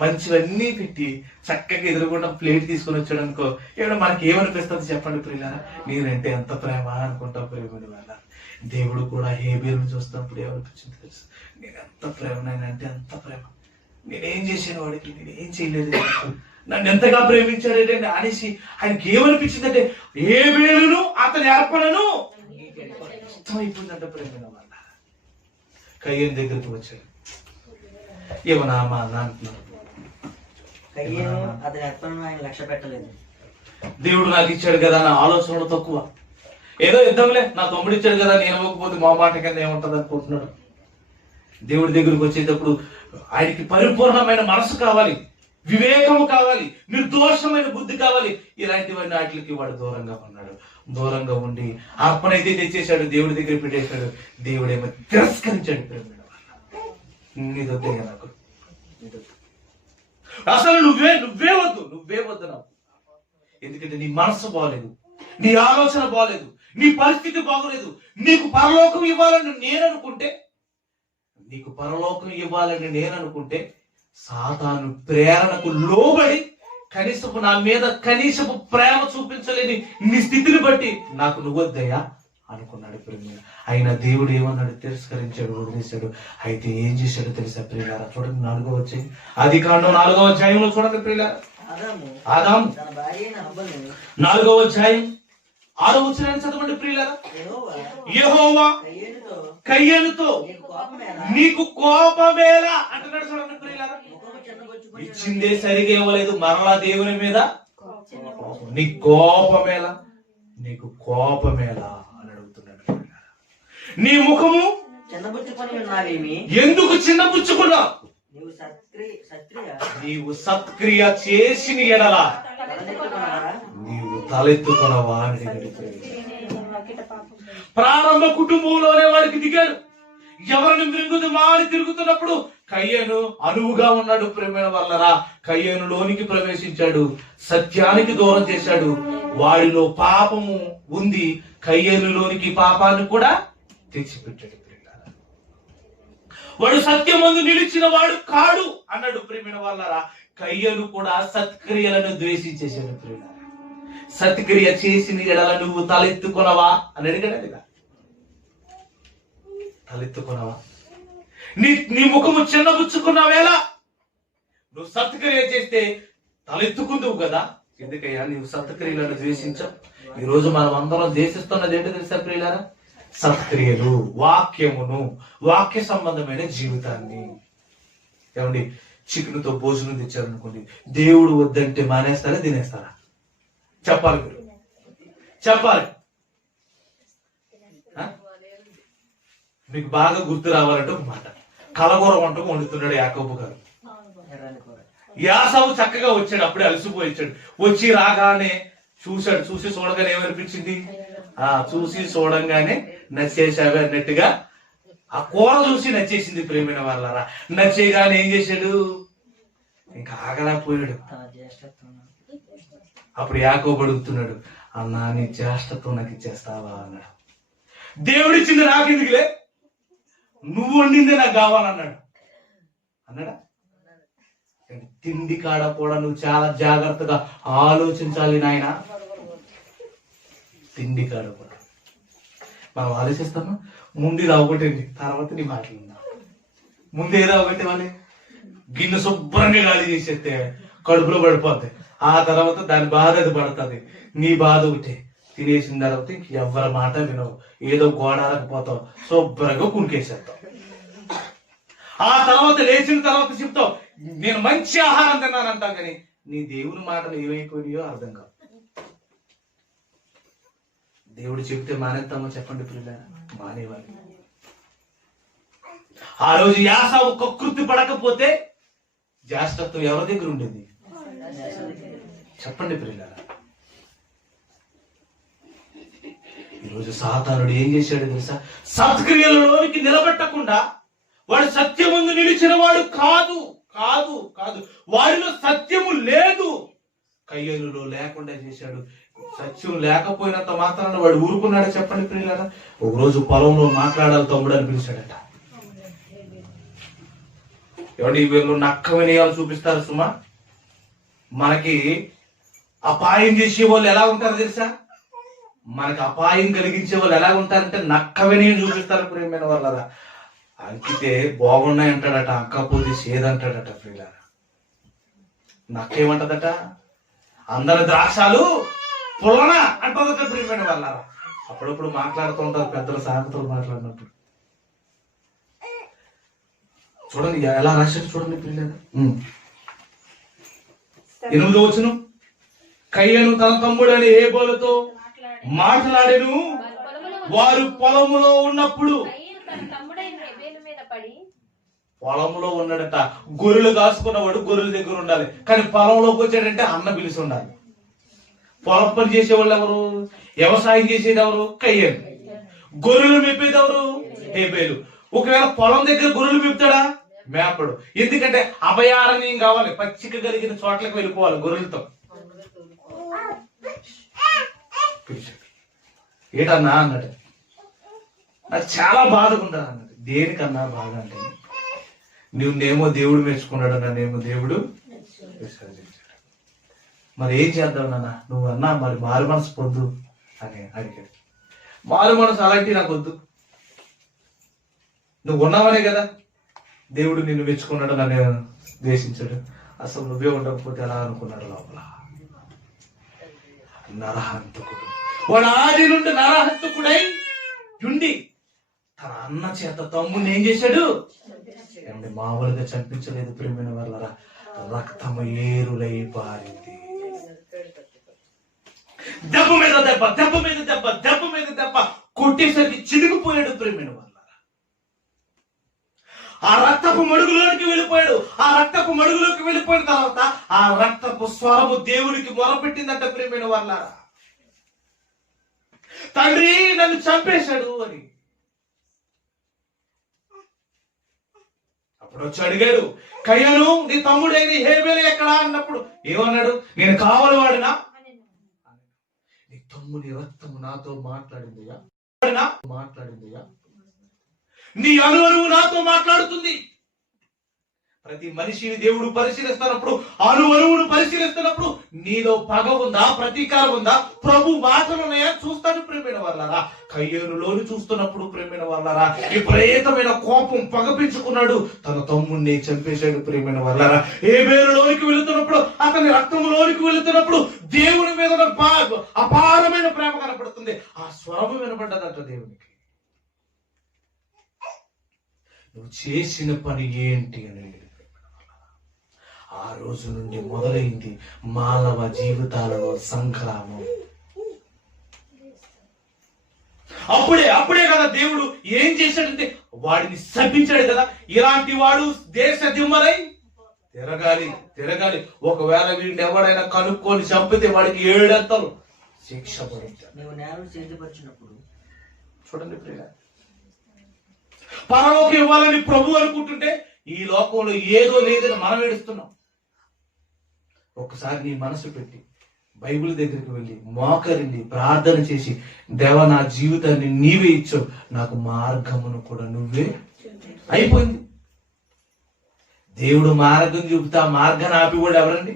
మంచివన్నీ పెట్టి చక్కగా ఎదురుకుండా ప్లేట్ తీసుకొని వచ్చాడు అనుకో, ఏమన్నా మనకి ఏమనిపిస్తుంది చెప్పండి ప్రియులారా? నేనంటే ఎంత ప్రేమ అనుకుంటావు ప్రేమని వాళ్ళ. దేవుడు కూడా హేబేలును చూస్తున్నప్పుడు ఏమనిపించింది తెలుసు? నేను ఎంత ప్రేమ, నేనంటే ఎంత ప్రేమ, నేనేం చేశాను వాడికి, నేనేం చేయలేదు, నన్ను ఎంతగా ప్రేమించాడంటే అనేసి ఆయనకి ఏమనిపించిందంటే హేబేలును అతని అర్పణను ఇష్టమైపోయిందంట ప్రేమైన వాళ్ళ. కయ్యను దగ్గరికి వచ్చాడు. ఏమన్నా అమ్మా అన్న అంటున్నారు. దేవుడు నాకు ఇచ్చాడు కదా నా ఆలోచనలు తక్కువ, ఏదో ఇద్దాంలే, నా తమ్ముడు ఇచ్చాడు కదా నేను ఇవ్వకపోతే మా మాట కింద ఏముంటది అనుకుంటున్నాడు. దేవుడి దగ్గరికి వచ్చేటప్పుడు ఆయనకి పరిపూర్ణమైన మనసు కావాలి, వివేకము కావాలి, నిర్దోషమైన బుద్ధి కావాలి. ఇలాంటివన్నీ వాటికి వాడు దూరంగా ఉన్నాడు. దూరంగా ఉండి అర్పణ అయితే తెచ్చేశాడు, దేవుడి దగ్గర పెట్టేశాడు. దేవుడేమో తిరస్కరించాడు. నీదొద్దే నాకు, అసలు నువ్వే వద్దు నాకు. ఎందుకంటే నీ మనసు బాగలేదు, నీ ఆలోచన బాగలేదు, నీ పరిస్థితి బాగోలేదు. నీకు పరలోకం ఇవ్వాలని నేననుకుంటే సాతాను ప్రేరణకు లోబడి కనీసపు ప్రేమ చూపించలేని నీ స్థితిని బట్టి నాకు నువ్వొద్దయ్యా అనుకున్నాడు ప్రియులారా. అయినా దేవుడు ఏమన్నాడు? తిరస్కరించాడు, వదిలేశాడు. అయితే ఏం చేశాడు తెలుసా ప్రియులారా? చూడండి 4వ అధ్యాయం, ఆదికాండం 4వ అధ్యాయంలో చూడండి ప్రియులారా. ఆదాము 4వ అధ్యాయం 6వ వచనాన్ని చదవండి ప్రియులారా. యెహోవా కయ్యనుతో నీకు కోపమేలా అంటున్నాడు. చూడండి ప్రియులారా, ఇచ్చిందే సరిగా ఇవ్వలేదు, మరలా దేవుని మీద నీకు కోపమేలా అని అడుగుతున్నాడు. నీ ముఖము ఎందుకు చిన్నబుచ్చుకున్నావు? నీవు సత్క్రియ చేసిన ఎడల నీవు తలెత్తుకున్నావా అని అడిగాడు. ప్రారంభ కుటుంబంలోనే వాడికి దిగాడు. ఎవరిని మృంగుదు మాని తిరుగుతున్నప్పుడు కయ్యను అనువుగా ఉన్నాడు. ప్రేమైన వాళ్ళరా, కయ్యను లోనికి ప్రవేశించాడు, సత్యానికి దూరం చేశాడు. వాడిలో పాపము ఉంది, కయ్యనులోనికి పాపాన్ని కూడా తెచ్చిపెట్టాడు. వాడు సత్యమందు నిలిచిన వాడు కాడు అన్నాడు. ప్రేమైన వాళ్ళరా, కయ్యను కూడా సత్క్రియలను ద్వేషించేశాడు. ప్రేమ సత్క్రియ చేసిన ఎడల నువ్వు తలెత్తుకున్నావా అని అడిగాడు. తలెత్తుకున్నావా? నీ ముఖము చిన్నబుచ్చుకున్నావేలా? నువ్వు సత్క్రియ చేస్తే తలెత్తుకుందువు కదా. ఎందుకయ్యా నువ్వు సత్క్రియలను ద్వేషించావు? ఈ రోజు మనం అందరం ద్వేషిస్తున్నది ఏంటో తెలుసా ప్రియులారా? సత్క్రియలు, వాక్య సంబంధమైన జీవితాన్ని. ఏమండి, చికెన్తో భోజనం తెచ్చారనుకోండి, దేవుడు వద్దంటే మానేస్తారా, తినేస్తారా? చెప్పాలి, మీరు చెప్పాలి. మీకు బాగా గుర్తు రావాలంటే ఒక మాట, కలగూర వంటకు వండుతున్నాడు యాకోబు గారు. యాసావు చక్కగా వచ్చాడు, అప్పుడే అలసిపోయి వచ్చాడు. వచ్చి రాగానే చూసి చూడగానే ఏమనిపించింది? చూసి చూడంగానే నచ్చేసావి అన్నట్టుగా ఆ కూర చూసి నచ్చేసింది. ప్రేమైన వాళ్ళరా, నచ్చేగానే ఏం చేశాడు? ఇంకా ఆగలేకపోయాడు. అప్పుడు యాకోబు అడుగుతున్నాడు, అన్నా నీ జ్యేష్ఠత్వం నాకు ఇచ్చేస్తావా అన్నాడు. దేవుడిచ్చింది నాకెందుకులే, నువ్వు వండిందే నాకు కావాలన్నాడు. అన్నాడా? కానీ తిండి కాడ కూడా నువ్వు చాలా జాగ్రత్తగా ఆలోచించాలి నాయన. తిండి కాడ కూడా మనం ఆలోచిస్తాము, ముందు ఇది అవగొట్టండి, తర్వాత నీ మాటలు ముందు ఏదో అవగొట్టేవాలి. గిన్నె శుభ్రంగా గాలి చేసేస్తే కడుపులో పడిపోద్ది, ఆ తర్వాత దాని బాధ అది పడుతుంది, నీ బాధ ఒకటి. తినేసిన తర్వాత ఇంక ఎవరి మాట వినవు, ఏదో గోడారకపోతావు, శుభ్రంగా కునికేసేస్తావు. ఆ తర్వాత లేచిన తర్వాత చెప్తావు నేను మంచి ఆహారం తిన్నానంటావు, కానీ నీ దేవుని మాటలు ఏమైపోయినాయో అర్థం కాదు. దేవుడు చెప్తే మానేస్తామో చెప్పండి పిల్లలు? మానేవాలి. ఆ రోజు యాసావు కకృతి పడకపోతే జ్యేష్ఠత్వం ఎవరి దగ్గర ఉండేది చెప్పండి పిల్లలు? ఈరోజు సాతానుడు ఏం చేశాడు తెలుసా? సత్క్రియలలోనికి నిలబెట్టకుండా వాడు సత్యం ముందు నిలిచిన వాడు కాదు కాదు కాదు, వాడిలో సత్యము లేదు. కయ్యనులో లేకుండా చేశాడు. సత్యం లేకపోయినంత మాత్రాన వాడు ఊరుకున్నాడు చెప్పండి ప్రియులారా? ఒకరోజు పొలంలో మాట్లాడాలి తమ్ముడు అని పిలిచాడట. ఎవడి వీళ్ళు నక్క వినయాలు చూపిస్తారు సుమా. మనకి అపాయం చేసే వాళ్ళు ఎలా ఉంటారో తెలుసా? మనకి అపాయం కలిగించే వాళ్ళు ఎలా ఉంటారంటే నక్క వినయం చూపిస్తారు ప్రియమైన వాళ్ళరా. అంకితే బాగున్నాయి అంటాడట, అక్కపోతే సేదంటాడట ప్రియులారా. నక్కేమంటదట? అందరి ద్రాక్షాలు పుల్లన అంటదట ప్రియమైన వాళ్ళారా. అప్పుడప్పుడు మాట్లాడుతూ ఉంటారు పెద్దల సామెతలు మాట్లాడినప్పుడు. చూడండి ఎలా రాశారు చూడండి పిల్లలు. 8వ వచనం, కయ్యను తన తమ్ముడని హేబేలుతో మాట్లాడెను. వారు పొలములో ఉన్నప్పుడు, పొలంలో ఉన్నాడట, గొర్రెలు కాసుకున్నవాడు గొర్రెల దగ్గర ఉండాలి, కానీ పొలంలోకి వచ్చాడంటే అన్న పిలిచి ఉండాలి. పొలం పని చేసేవాళ్ళు ఎవరు? వ్యవసాయం చేసేది ఎవరు? కయ్యను. గొర్రెలు మేపేది ఎవరు? హేబేలు. ఒకవేళ పొలం దగ్గర గొర్రెలు మేపుతాడా? మేపడు. ఎందుకంటే అభయారణ్యం కావాలి, పచ్చిక కలిగిన చోట్లకు వెళ్ళిపోవాలి గొర్రెలతో. ఏటన్నా అన్నాడు. నాకు చాలా బాధగా ఉండదు అన్నది. దేనికన్నా బాధ అంటే, నువ్వేమో దేవుడు మెచ్చుకున్నాడు, నన్నేమో దేవుడు విసర్జించాడు. మరి ఏం చేద్దాం నాన్న? నువ్వు అన్నా మరి మారు మనసు పొద్దు అని అడిగాడు. మారు మనసు అలాంటివి నాకు వద్దు, నువ్వు ఉన్నావనే కదా దేవుడు నిన్ను మెచ్చుకున్నాడు, నన్ను ద్వేషించాడు. అసలు నువ్వే ఉండకపోతే ఎలా అనుకున్నాడు లోపల. నరహంతకుడు వాడు ఆది నుండి నరహంతకుడై ఉండి తన అన్న చేత తమ్ముని ఏం చేశాడు? మామూలుగా చంపించలేదు ప్రేమైన వాళ్ళరా, రక్తము ఏరులై పారింది. దెబ్బ మీద దెబ్బ, దెబ్బ మీద దెబ్బ, దెబ్బ మీద దెబ్బ కొట్టేసరికి చిరిగిపోయాడు ప్రేమైన వాళ్ళరా. ఆ రక్తపు మడుగులోకి వెళ్ళిపోయాడు. ఆ రక్తపు మడుగులోకి వెళ్ళిపోయిన తర్వాత ఆ రక్తపు స్వరము దేవునికి మొరపెట్టిందంట ప్రేమైన వాళ్ళరా. తండ్రి నన్ను చంపేశాడు అని. అప్పుడు వచ్చి అడిగాడు, కయ్యను నీ తమ్ముడైన హేబేలు ఎక్కడా అన్నప్పుడు ఏమన్నాడు? నేను కావాలి వాడినా? నీ తమ్ముని రక్తము నాతో మాట్లాడిందిగా, నీ అనువనువు నాతో మాట్లాడుతుంది. ప్రతి మనిషిని దేవుడు పరిశీలిస్తున్నప్పుడు, అనువనువును పరిశీలిస్తున్నప్పుడు నీలో పగ ఉందా, ప్రతీకారం ఉందా, ప్రభు మాటలు ఉన్నాయా చూస్తాను ప్రేమైన వాళ్ళరా. కయ్యనులోని చూస్తున్నప్పుడు ప్రేమైన వాళ్ళరా విపరీతమైన కోపం పగ పెంచుకున్నాడు, తన తమ్ముడిని చంపేశాడు ప్రేమైన వాళ్ళరా. హేబేలులోనికి వెళుతున్నప్పుడు, అతని రక్తంలోనికి వెళుతున్నప్పుడు దేవుని మీద అపారమైన ప్రేమ కనపడుతుంది. ఆ స్వరము వినపడ్డదంట దేవునికి. నువ్వు చేసిన పని ఏంటి అని. ఆ రోజు నుండి మొదలైంది మానవ జీవితాలలో సంగ్రామం. అప్పుడే కదా దేవుడు ఏం చేశాడంటే వాడిని శపించాడు కదా. ఇలాంటి వాడు దేశ దిమ్మరై తిరగాలి. ఒకవేళ వీడిని ఎవడైనా కనుక్కొని చంపితే వాడికి 7 అంతలు శిక్ష పడుతుంది. చూడండి ప్రియ, పరలోకం ఇవ్వాలని ప్రభు అనుకుంటుంటే ఈ లోకంలో ఏదో లేదని మనం ఏడుస్తున్నాం. ఒకసారి నీ మనసు పెట్టి బైబిల్ దగ్గరికి వెళ్ళి మోకరిల్లి ప్రార్థన చేసి, దేవా నా జీవితాన్ని నీవే ఇచ్చావు, నాకు మార్గమును కూడా నువ్వే. అయిపోయింది. దేవుడు మార్గం చూపుతా మార్గాన్ని ఆపి కూడా ఎవరండి?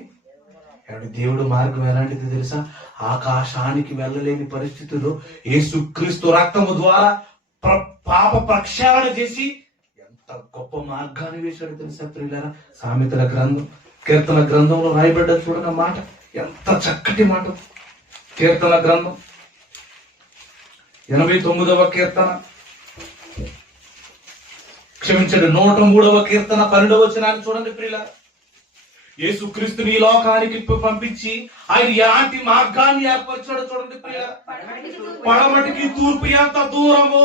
దేవుడు మార్గం ఎలాంటిది తెలుసా? ఆకాశానికి వెళ్ళలేని పరిస్థితుల్లో యేసుక్రీస్తు రక్తము ద్వారా పాప ప్రక్షాళన చేసి ఎంత గొప్ప మార్గాన్ని వేశాడు తెలుసా ప్రియులారా? సామెతల గ్రంథం, కీర్తన గ్రంథంలో రాయబడ్డ చూడన్న మాట, ఎంత చక్కటి మాట. కీర్తన గ్రంథం 89వ కీర్తన, క్షమించండి 103వ కీర్తన 12వ వచనాన్ని చూడండి ప్రియులారా. యేసుక్రీస్తుని ఈ లోకానికి పంపించి ఆయన ఎలాంటి మార్గాన్ని ఏర్పరిచాడో చూడండి ప్రియులారా. పడమటికి తూర్పు ఎంత దూరమో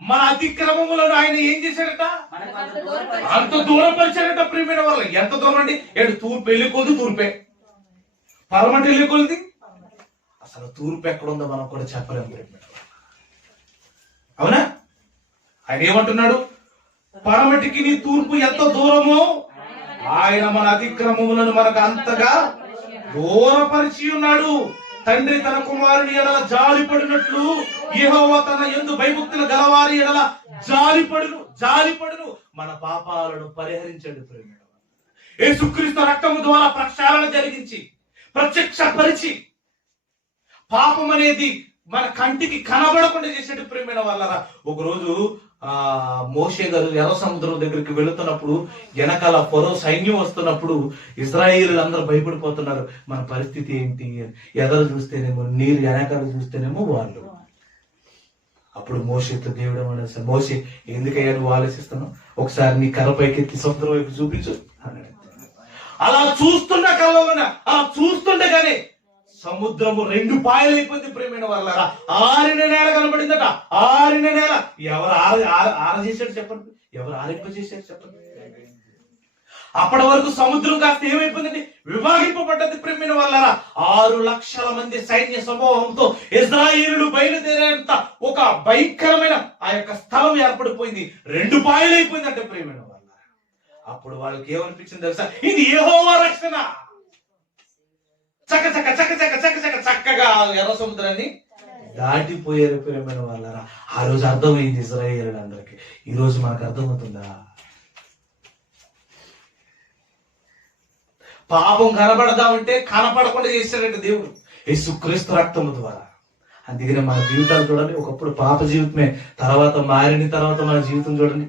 మన అతిక్రమములను ఆయన ఏం చేశాడట? అంత దూరం పరిచాడట ప్రియమైన వాళ్ళ. ఎంత దూరం అండి? తూర్పు వెళ్ళిపోదు తూర్పే, పడమటి వెళ్ళిపోయింది. అసలు తూర్పు ఎక్కడుందో మనం కూడా చెప్పలేము ప్రియమైన. అవునా? ఆయన ఏమంటున్నాడు? పడమటికి నీ తూర్పు ఎంత దూరమో ఆయన మన అతిక్రమములను మనకు అంతగా దూరపరిచి ఉన్నాడు. తండ్రి తన కుమారుని ఎడల జాలిపడినట్లు యెహోవా తన యందు భయభక్తులు గలవారి ఎడల జాలిపడును మన పాపాలను పరిహరించండి ప్రేమ. యేసుక్రీస్తు రక్తము ద్వారా ప్రక్షాళన జరిగించి ప్రత్యక్షపరిచి పాపం అనేది మన కంటికి కనబడకుండా చేసేట్టు ప్రేమైన వాళ్ళరా. ఒకరోజు మోషే గారు ఎర్ర సముద్రం దగ్గరికి వెళుతున్నప్పుడు వెనకాల ఫరో సైన్యం వస్తున్నప్పుడు ఇశ్రాయేలీయులు అందరూ భయపడిపోతున్నారు. మన పరిస్థితి ఏంటి? ఎదరు చూస్తేనేమో నీరు, వెనకాల చూస్తేనేమో వాళ్ళు. అప్పుడు మోషేతో దేవుడు ఏమన్నా, మోషే ఎందుకయ్యా నువ్వు ఆలోచిస్తున్నావు? ఒకసారి నీ కర్రపైకి ఎత్తి సముద్రం వైపు చూపించు అన్నాడు. అలా చూస్తుండగానే సముద్రము 2 పాయలైపోయింది ప్రేమైన వాళ్ళరా. ఆరిన నేల కనబడిందట. ఆరిన నేల. ఎవరు ఆరజేశాడు చెప్పండి? ఎవరు ఆరింపజేశాడు చెప్పండి? అప్పటి వరకు సముద్రం కాస్త ఏమైపోయిందండి? విభాగింపబడ్డది ప్రేమైన వాళ్ళరా. 6 లక్షల మంది సైన్య సమూహంతో ఇశ్రాయేలులు బయలుదేరేంత ఒక భయంకరమైన ఆ యొక్క స్థలం ఏర్పడిపోయింది. 2 పాయలైపోయిందంటే ప్రేమైన వాళ్ళరా. అప్పుడు వాళ్ళకి ఏమనిపించింది తెలుసా? ఇది యెహోవా రక్షణ. చక్కగా ఎర్ర సముద్రాన్ని దాటిపోయారు ప్రేమైన వాళ్ళరా. ఆ రోజు అర్థమైంది ఇశ్రాయేలులందరికీ. ఈ రోజు మనకు అర్థమవుతుందా? పాపం కనబడదామంటే కనపడకుండా చేశాడంటే దేవుడు యేసుక్రీస్తు రక్తము ద్వారా. అందుకనే మన జీవితాలు చూడండి, ఒకప్పుడు పాప జీవితమే, తర్వాత మారిన తర్వాత మన జీవితం చూడండి.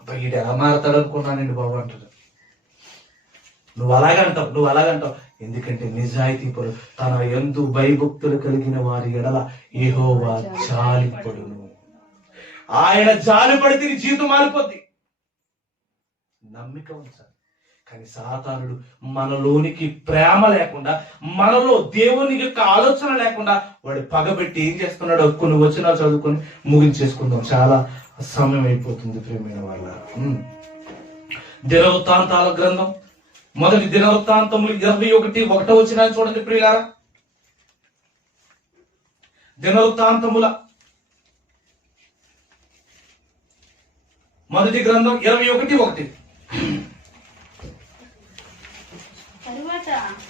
వీడు ఎలా మారతాడు అనుకున్నానండి బాబు అంటాడు. నువ్వు అలాగంటావు. ఎందుకంటే నిజాయితీ పడు, తన యందు భయభక్తులు కలిగిన వారి ఎడల యెహోవా జాలిపడును. ఆయన జాలిపడితే నీ జీవితం మారిపోద్ది. నమ్మిక ఉంచాలి. కానీ సాతానుడు మనలోనికి ప్రేమ లేకుండా, మనలో దేవుని యొక్క ఆలోచన లేకుండా వాడు పగబెట్టి ఏం చేస్తున్నాడు? కొన్ని వచనాలు చదువుకొని ముగించేసుకుందాం, చాలా సమయం అయిపోతుంది ప్రేమైన వాళ్ళ. దినవృత్తాంతాల గ్రంథం, మొదటి దినవృత్తాంతములు 21:1 వచనాన్ని చూడండి ప్రియులారా. దినవృత్తాంతముల మొదటి గ్రంథం 21:1.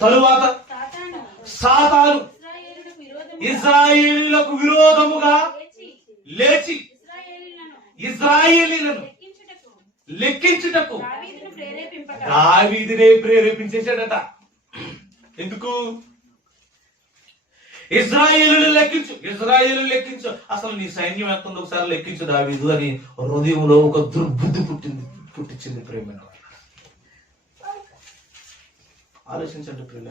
తరువాత సాతాను ఇశ్రాయేలీయులకు విరోధముగా లేచి ఇశ్రాయేలీయులను లెక్కించుటకు దావీదునే ప్రేరేపించేశాడట. ఎందుకు? ఇశ్రాయేలును లెక్కించు, అసలు నీ సైన్యం ఎంత ఉందో ఒకసారి లెక్కించు దావీదు అని హృదయంలో ఒక దుర్బుద్ధి పుట్టించింది ప్రేమ. ఆలోచించండి ప్రియుల.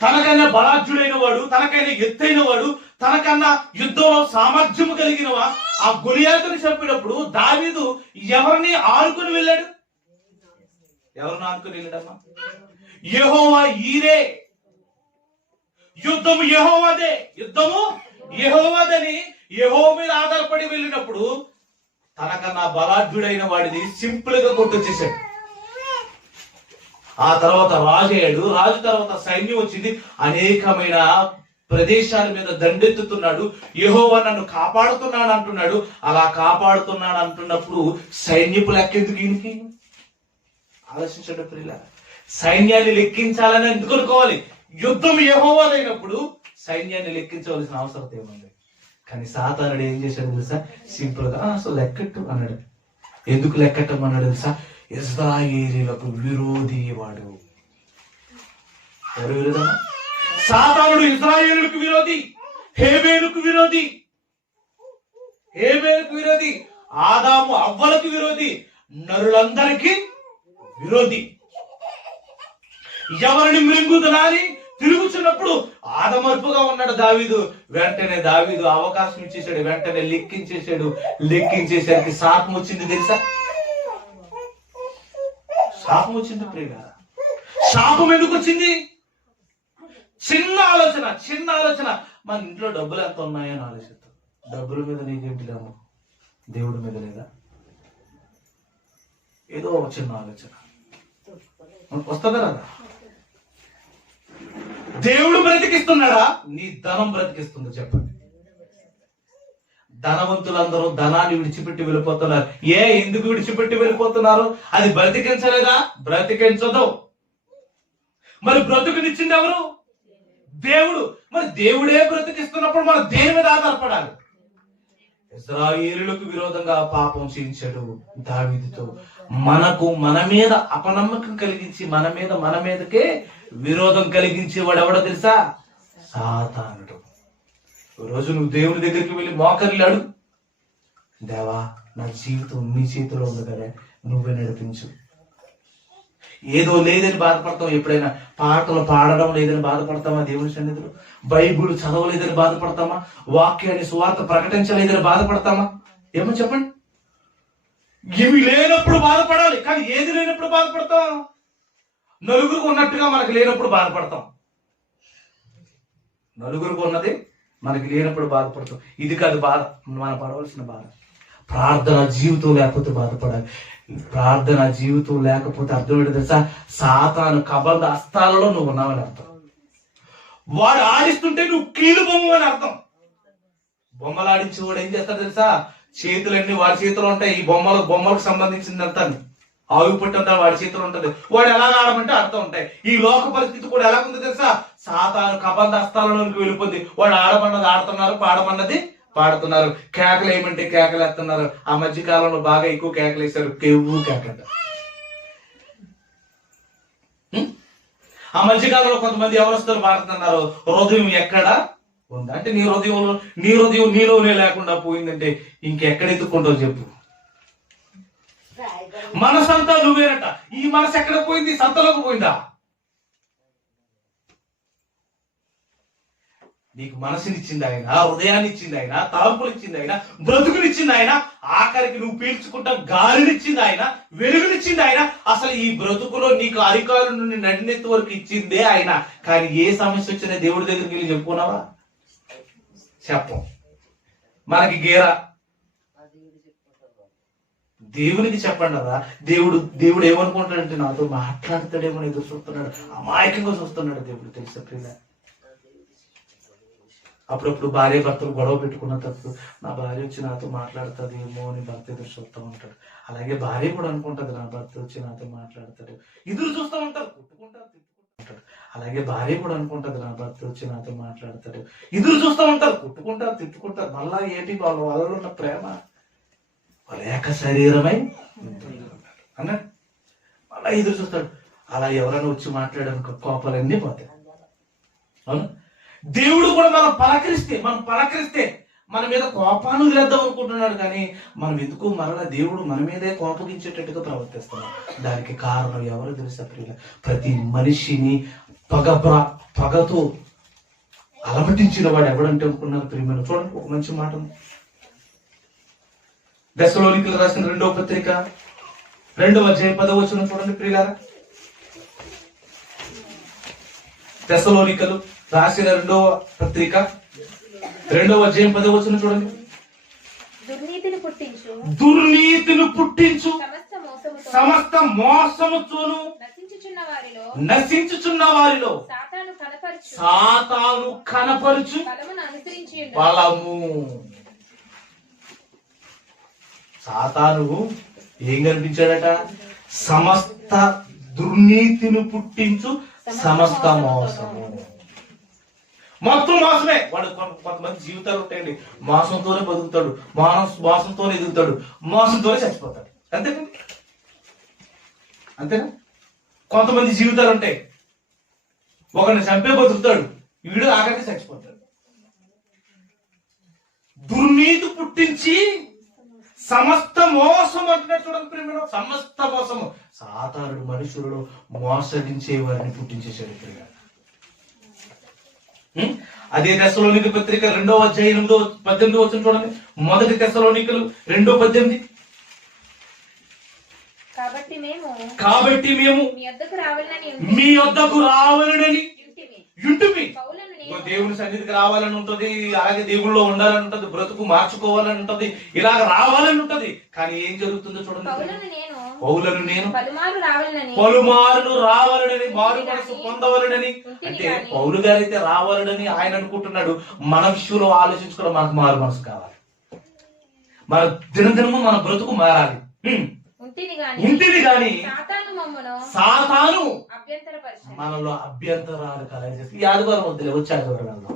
తనకన్నా బలాఢ్యుడైన వాడు, తనకైనా ఎత్తైన వాడు, తనకన్నా యుద్ధంలో సామర్థ్యం కలిగిన ఆ గొలియాతుని చంపినప్పుడు దావీదు ఎవరిని ఆనుకుని వెళ్ళాడు? ఎవరిని ఆనుకుని వెళ్ళాడమ్మా? యెహోవా ఈరే. యుద్ధము యెహోవాదని యెహోవా మీద ఆధారపడి వెళ్ళినప్పుడు తనకన్నా బలాఢ్యుడైన వాడిని సింపుల్ గా కొట్టొచ్చేసాడు. ఆ తర్వాత రాజు అయ్యాడు. రాజు తర్వాత సైన్యం వచ్చింది. అనేకమైన ప్రదేశాల మీద దండెత్తుతున్నాడు. యెహోవా నన్ను కాపాడుతున్నాడు అంటున్నాడు. అలా కాపాడుతున్నాడు అంటున్నప్పుడు సైన్యపు లెక్కెందుకు ఈయనకి? ఆలోచించండి ప్రియుల. సైన్యాన్ని లెక్కించాలని ఎందుకు అనుకోవాలి? యుద్ధం యెహోవాదైనప్పుడు సైన్యాన్ని లెక్కించవలసిన అవసరం ఏముంది? కానీ సాతానుడు ఏం చేశాడు తెలుసా? సింపుల్ గా అసలు లెక్కట్టు అన్నాడు. ఎందుకు లెక్కట్టమన్నాడు తెలుసా? ఇశ్రాయేలీయులకు విరోధి వాడు. ఎవరు విరోధమా? సాతానుడు ఇశ్రాయేలులకు విరోధి, హేబేలుకు విరోధి, హేబేలుకు విరోధి, ఆదాము అవ్వలకు విరోధి, నరులందరికీ విరోధి. ఎవరిని మృంగుదనాని తిరుగుతున్నప్పుడు ఆదమర్పుగా ఉన్నాడు దావీదు. వెంటనే దావీదు అవకాశం ఇచ్చేసాడు, వెంటనే లెక్కించేసాడు. లెక్కించేసరికి శాపం వచ్చింది తెలుసా? శాపం వచ్చింది ప్రియులారా. శాపం ఎందుకు వచ్చింది? చిన్న ఆలోచన. మన ఇంట్లో డబ్బులు ఎంత ఉన్నాయని ఆలోచిస్తాం. డబ్బుల మీద నీకేంటి లేము, దేవుడి మీద లేదా? ఏదో ఒక చిన్న ఆలోచన వస్తుందా రాదా? దేవుడు బ్రతికిస్తున్నాడా? నీ ధనం బ్రతికిస్తుందో చెప్పండి. ధనవంతులందరూ ధనాన్ని విడిచిపెట్టి వెళ్ళిపోతున్నారు. ఎందుకు విడిచిపెట్టి వెళ్ళిపోతున్నారు? అది బ్రతికించలేదా? బ్రతికించదు. మరి బ్రతుకునిచ్చింది ఎవరు? దేవుడు. మరి దేవుడే బ్రతికిస్తున్నప్పుడు మనం దేని మీద ఆధారపడాలి? ఇశ్రాయేలులకు విరోధంగా పాపం చేయించాడు దావీదుతో. మన మీద అపనమ్మకం కలిగించి మన మీదకే విరోధం కలిగించేవాడు ఎవడో తెలుసా? సాతానుడు. రోజు నువ్వు దేవుని దగ్గరికి వెళ్ళి మోకరిల్లాడు, దేవా నా జీవితం నీ చేతిలో ఉంది కదా, నువ్వే నడిపించు. ఏదో లేదని బాధపడతాం. ఎప్పుడైనా పాటలు పాడడం లేదని బాధపడతామా? దేవుని సన్నిధిలో బైబుల్ చదవలేదని బాధపడతామా? వాక్యాన్ని సువార్త ప్రకటించలేదని బాధపడతామా? ఏమో చెప్పండి. ఇవి లేనప్పుడు బాధపడాలి, కానీ ఏది లేనప్పుడు బాధపడతాం? నలుగురికి ఉన్నట్టుగా మనకు లేనప్పుడు బాధపడతాం. నలుగురికి ఉన్నది మనకి లేనప్పుడు బాధపడతాం. ఇది కాదు బాధ, మనం పడవలసిన బాధ. ప్రార్థన జీవితం లేకపోతే బాధపడాలి. ప్రార్థన జీవితం లేకపోతే అర్థం ఏంటో తెలుసా? సాతాను కబంధ హస్తాలలో నువ్వు ఉన్నావని అర్థం. వాడు ఆడిస్తుంటే నువ్వు కీలు బొమ్మ అని అర్థం. బొమ్మలు ఆడించేవాడు ఏం చేస్తాడు తెలుసా? చేతులన్నీ వాడి చేతిలో ఉంటాయి. ఈ బొమ్మలకు సంబంధించిందంతా ఆవు పుట్టంతా వాడి చేతిలో ఉంటది. వాడు ఎలా ఆడమంటే అర్థం ఉంటాయి. ఈ లోక పరిస్థితి కూడా ఎలా ఉంది తెలుసా? సాతాను కబంధ హస్తాలలోకి వెళ్ళిపోద్ది. వాడు ఆడమన్నది ఆడుతున్నారు, పాడమన్నది పాడుతున్నారు, కేకలు ఏమంటే కేకలు వేస్తున్నారు. ఆ మధ్య కాలంలో బాగా ఎక్కువ కేకలు వేశారు, కేవు కేకట. ఆ మధ్యకాలంలో కొంతమంది ఎవరొస్తారు పాడుతున్నారు, హృదయం ఎక్కడ ఉంది అంటే నీ హృదయం నీలోనే లేకుండా పోయిందంటే ఇంకెక్కడ ఎత్తుక్కుంటావు చెప్పు? మనసంతా నువ్వేనట. ఈ మనసు ఎక్కడ పోయింది? సంతలోకి పోయిందా? నీకు మనసునిచ్చింది ఆయన, హృదయాన్ని ఇచ్చింది ఆయన, తలంపులు ఇచ్చింది ఆయన, బ్రతుకునిచ్చింది ఆయన, ఆఖరికి నువ్వు పీల్చుకుంటా గాలినిచ్చింది ఆయన, వెలుగునిచ్చింది ఆయన. అసలు ఈ బ్రతుకులో నీకు అరికాలు నుండి నడినెత్తి వరకు ఇచ్చిందే ఆయన. కానీ ఏ సమస్య వచ్చినా దేవుడి దగ్గరికి వెళ్ళి చెప్పుకున్నావా? చెప్పం. మనకి గేరా దేవునికి చెప్పండి కదా. దేవుడు ఏమనుకుంటాడంటే నాతో మాట్లాడతాడేమో ఎదురు చూస్తున్నాడు, అమాయకంగా చూస్తున్నాడు దేవుడు. తెలుసా ప్రియుల? అప్పుడప్పుడు భార్య భర్తలు గొడవ పెట్టుకున్న తప్పు, నా భార్య వచ్చి నాతో మాట్లాడుతుంది ఏమో అని భర్త ఎదురు చూస్తూ ఉంటాడు. అలాగే భార్య కూడా అనుకుంటది నా భర్త వచ్చి నాతో మాట్లాడతాడు, ఎదురు చూస్తూ ఉంటారు, కొట్టుకుంటారు, తిట్టుకుంటారు. అలాగే భార్య కూడా అనుకుంటది నా భర్త వచ్చి నాతో మాట్లాడతాడు, ఎదురు చూస్తూ ఉంటారు, కొట్టుకుంటారు, తిట్టుకుంటారు. మళ్ళా ఏంటి వాళ్ళలో ఉన్న ప్రేమ, వాళ్ళ ఏక శరీరమై అన్నాడు. మళ్ళా ఎదురు చూస్తాడు. అలా ఎవరైనా వచ్చి మాట్లాడడానికి కోపాలన్నీ పోతాయి. అవును, దేవుడు కూడా మనం పలకరిస్తే మన మీద కోపాన్ని వదిలేద్దాం అనుకుంటున్నాడు. కానీ మనం ఎందుకు మరలా దేవుడు మన మీదే కోపగించేటట్టుగా ప్రవర్తిస్తున్నాం. దానికి కారణం ఎవరు తెలుసా ప్రియుల? ప్రతి మనిషిని పగతో అలమటించిన వాడు ఎవడంటే అనుకున్నారు ప్రియమైన? చూడండి ఒక మంచి మాట ఉంది. దశలోనికలు రాసిన 2వ పత్రిక 2వ అధ్యాయం 10వ వచనం చూడండి ప్రియులారా. దశలోనికలు రాసిన 2వ పత్రిక 2వ అధ్యాయం 10వ వచనం చూడండి. దుర్నీతిని పుట్టించు సమస్త మోసముతోను నశించుచున్న వారిలో సాతాను కనపరుచు బలము. సాతాను ఏం కనిపించాడట? సమస్త దుర్నీతిని పుట్టించు సమస్త మోసము. మొత్తం మోసమే. వాడు కొంతమంది జీవితాలు ఉంటాయండి, మోసంతోనే బతుకుతాడు, మోసంతోనే ఎదుగుతాడు, మోసంతోనే చచ్చిపోతాడు. అంతేనా? అంతేనా? కొంతమంది జీవితాలు ఉంటాయి, ఒకరిని చంపే బతుకుతాడు, వీడు ఆఖరికి చచ్చిపోతాడు. దుర్నీతి పుట్టించి సమస్త మోసం అంటున్నాడు చూడండి ప్రేమ, సమస్త మోసము. సాతానుడు మనుషులను మోసగించే వారిని పుట్టించేశాడు ప్రియ. అదే తెస్సలోనికల పత్రిక 2వ అధ్యాయం 8-18 వచనం చూడండి. మొదటి తెస్సలోనికలు 2:18. కాబట్టి మేము మీ యొద్దకు రావాలని యుంటిమి. దేవుని సన్నిధికి రావాలని ఉంటది, అలాగే దేవుళ్ళో ఉండాలని ఉంటది, బ్రతుకు మార్చుకోవాలని ఉంటది, ఇలాగ రావాలని ఉంటది. కానీ ఏం జరుగుతుందో చూడండి. పౌలను నేను పలుమార్లు రావాలని, మారు మనసు పొందవలనని. అంటే పౌలు గారైతే రావాలని ఆయన అనుకుంటున్నాడు. మన విషయంలో ఆలోచించుకోవడం, మనకు మారు మనసు కావాలి, మన దినదినము మన బ్రతుకు మారాలి. ఉంటిది గాని సాతాను మనలో అభ్యంతరాలు కలగజేసి ఈ ఆదివారం వద్దులే, వచ్చే ఆదివారం వెళ్దాం.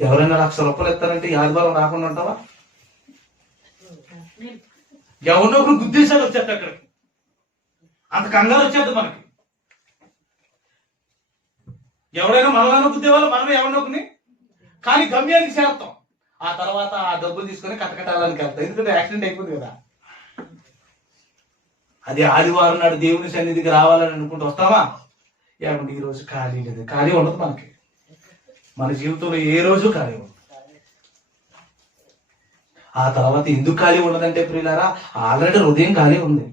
ఎవరైనా ₹1,00,000 ఇస్తారంటే ఈ ఆదివారం రాకుండా ఉంటావా? ఎవరినో ఒకరు గుద్దేశాలు వచ్చేది అక్కడికి, అంత కంగారు వచ్చేది మనకి. ఎవరైనా మనలో గుద్దేవాళ్ళు, మనమే ఎవరినొకని. కానీ గమ్యానికి చేరుతాం, ఆ తర్వాత ఆ డబ్బులు తీసుకొని కట్టకట్టాలని వెళ్తాం, ఎందుకంటే యాక్సిడెంట్ అయిపోతుంది కదా. అది ఆదివారం నాడు దేవుని సన్నిధికి రావాలని అనుకుంటూ వస్తావా? ఏమంటే ఈ రోజు ఖాళీ లేదు, ఖాళీ ఉండదు మనకి. మన జీవితంలో ఏ రోజు ఖాళీ ఉండదు. ఆ తర్వాత ఎందుకు ఖాళీ ఉండదంటే ప్రియులారా, ఆల్రెడీ హృదయం ఖాళీ ఉంది.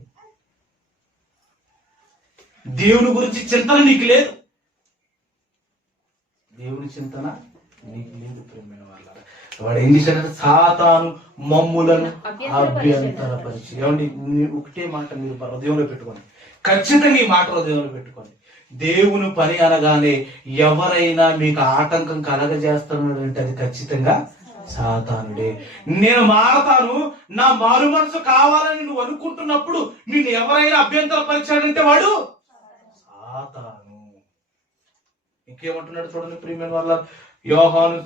దేవుని గురించి చింతన నీకు లేదు, దేవుని చింతన నీకు లేదు ప్రియమైన వాళ్ళ. వాడు ఏం చేశాడంటే సాతాను మమ్ములను అభ్యంతరపరిచి. ఏమండి, ఒకటే మాట మీరు హృదయంలో పెట్టుకోండి, ఖచ్చితంగా ఈ మాట హృదయంలో పెట్టుకోండి. దేవుని పని అనగానే ఎవరైనా మీకు ఆటంకం కలగజేస్తున్నాడు అంటే అది ఖచ్చితంగా సాతానుడే. నేను మారతాను, నా మారు మనసు కావాలని నువ్వు అనుకుంటున్నప్పుడు నిన్ను ఎవరైనా అభ్యంతరపరిచాడంటే వాడు సాతాను. ఇంకేమంటున్నాడు చూడండి ప్రియమైన వాళ్ళ. యోహాను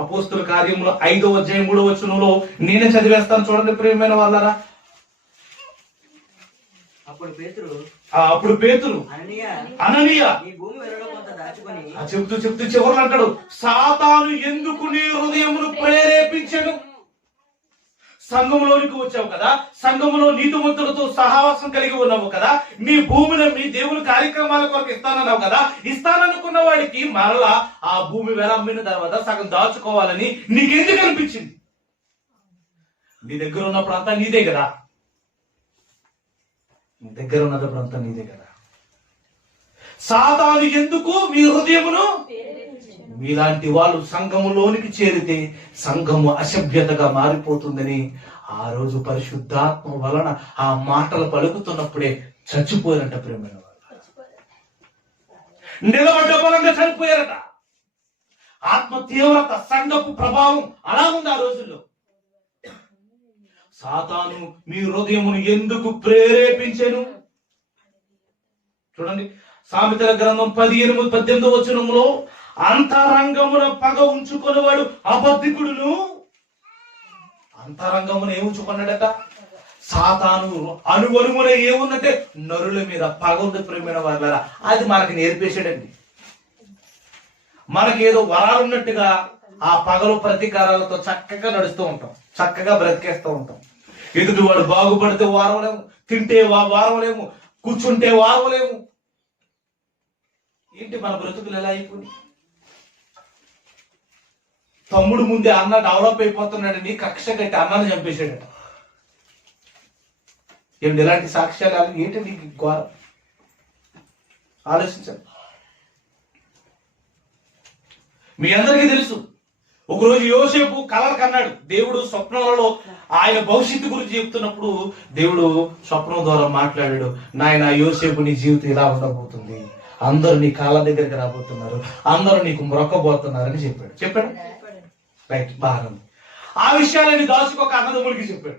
అపోస్తుల కార్యములు 5వ అధ్యాయం 3వ వచనంలో నేనే చదివేస్తాను చూడండి ప్రియమైన వాళ్ళరా. అప్పుడు పేతురు అననీయ చెప్తూ చివరిలో అంటాడు, సాతాను ఎందుకు నీ హృదయమును ప్రేరేపించెను? సంఘములోనికి వచ్చావు కదా, సంఘములో నీతిమంతులతో సహవాసం కలిగి ఉన్నావు కదా, నీ భూమిని మీ దేవుని కార్యక్రమాల కొరకు ఇస్తానన్నావు కదా, ఇస్తాననుకున్న వాడికి మరలా ఆ భూమి వెలమ్మిన తర్వాత సగం దాచుకోవాలని నీకెందుకు అనిపించింది? నీ దగ్గర ఉన్నప్పుడు అంతా నీదే కదా, నీ దగ్గర ఉన్నప్పుడు అంతా నీదే కదా. సాతాను ఎందుకు మీ హృదయమును? మీలాంటి వాళ్ళు సంఘములోనికి చేరితే సంఘము అసభ్యతగా మారిపోతుందని ఆ రోజు పరిశుద్ధాత్మ వలన ఆ మాటలు పలుకుతున్నప్పుడే చచ్చిపోయారట ప్రేమైన వాళ్ళు. నిలబడ్డ బలంగా చనిపోయారట. ఆత్మ తీవ్రత, సంఘపు ప్రభావం అలా ఉంది ఆ రోజుల్లో. సాతాను మీ హృదయమును ఎందుకు ప్రేరేపించెను? చూడండి, సామెతల గ్రంథం 10:8-18 వచనంలో, అంతరంగమున పగ ఉంచుకునేవాడు అబద్ధికుడును. అంతరంగమున ఏముంచుకున్నాడట? సాతాను అనువనుమున ఏముందంటే నరుల మీద పగ ఉంది ప్రేమైన వాళ్ళ. అది మనకి నేర్పేశాడండి. మనకేదో వరాలు ఉన్నట్టుగా ఆ పగలు ప్రతీకారాలతో చక్కగా నడుస్తూ ఉంటాం, చక్కగా బ్రతికేస్తూ ఉంటాం. ఎదుటి వాడు బాగుపడితే వారవలేము, తింటే వారవలేము, కూర్చుంటే వారవలేము. ఏంటి మన బ్రతుకులు ఎలా అయిపోయి? తమ్ముడు ముందే అన్న డెవలప్ అయిపోతున్నాడని కక్ష కట్టి అన్నాన్ని చంపేశాడట. ఏమిటి ఇలాంటి సాక్ష్యాలు? ఏంటండి ఘోరం? ఆలోచించండి. మీ అందరికీ తెలుసు, ఒకరోజు యోసేపు కలలు కన్నాడు. దేవుడు స్వప్నంలో ఆయన భవిష్యత్తు గురించి చెప్తున్నప్పుడు దేవుడు స్వప్నం ద్వారా మాట్లాడాడు. నాయన యోసేపు, నీ జీవితం ఇలా ఉండబోతుంది, అందరూ నీ కాళ్ళ దగ్గరికి రాబోతున్నారు, అందరూ నీకు మొరక్కబోతున్నారని చెప్పాడు. రైట్, బాగా. ఆ విషయాలని దాచుకోక అన్నదమ్ములకి చెప్పాడు.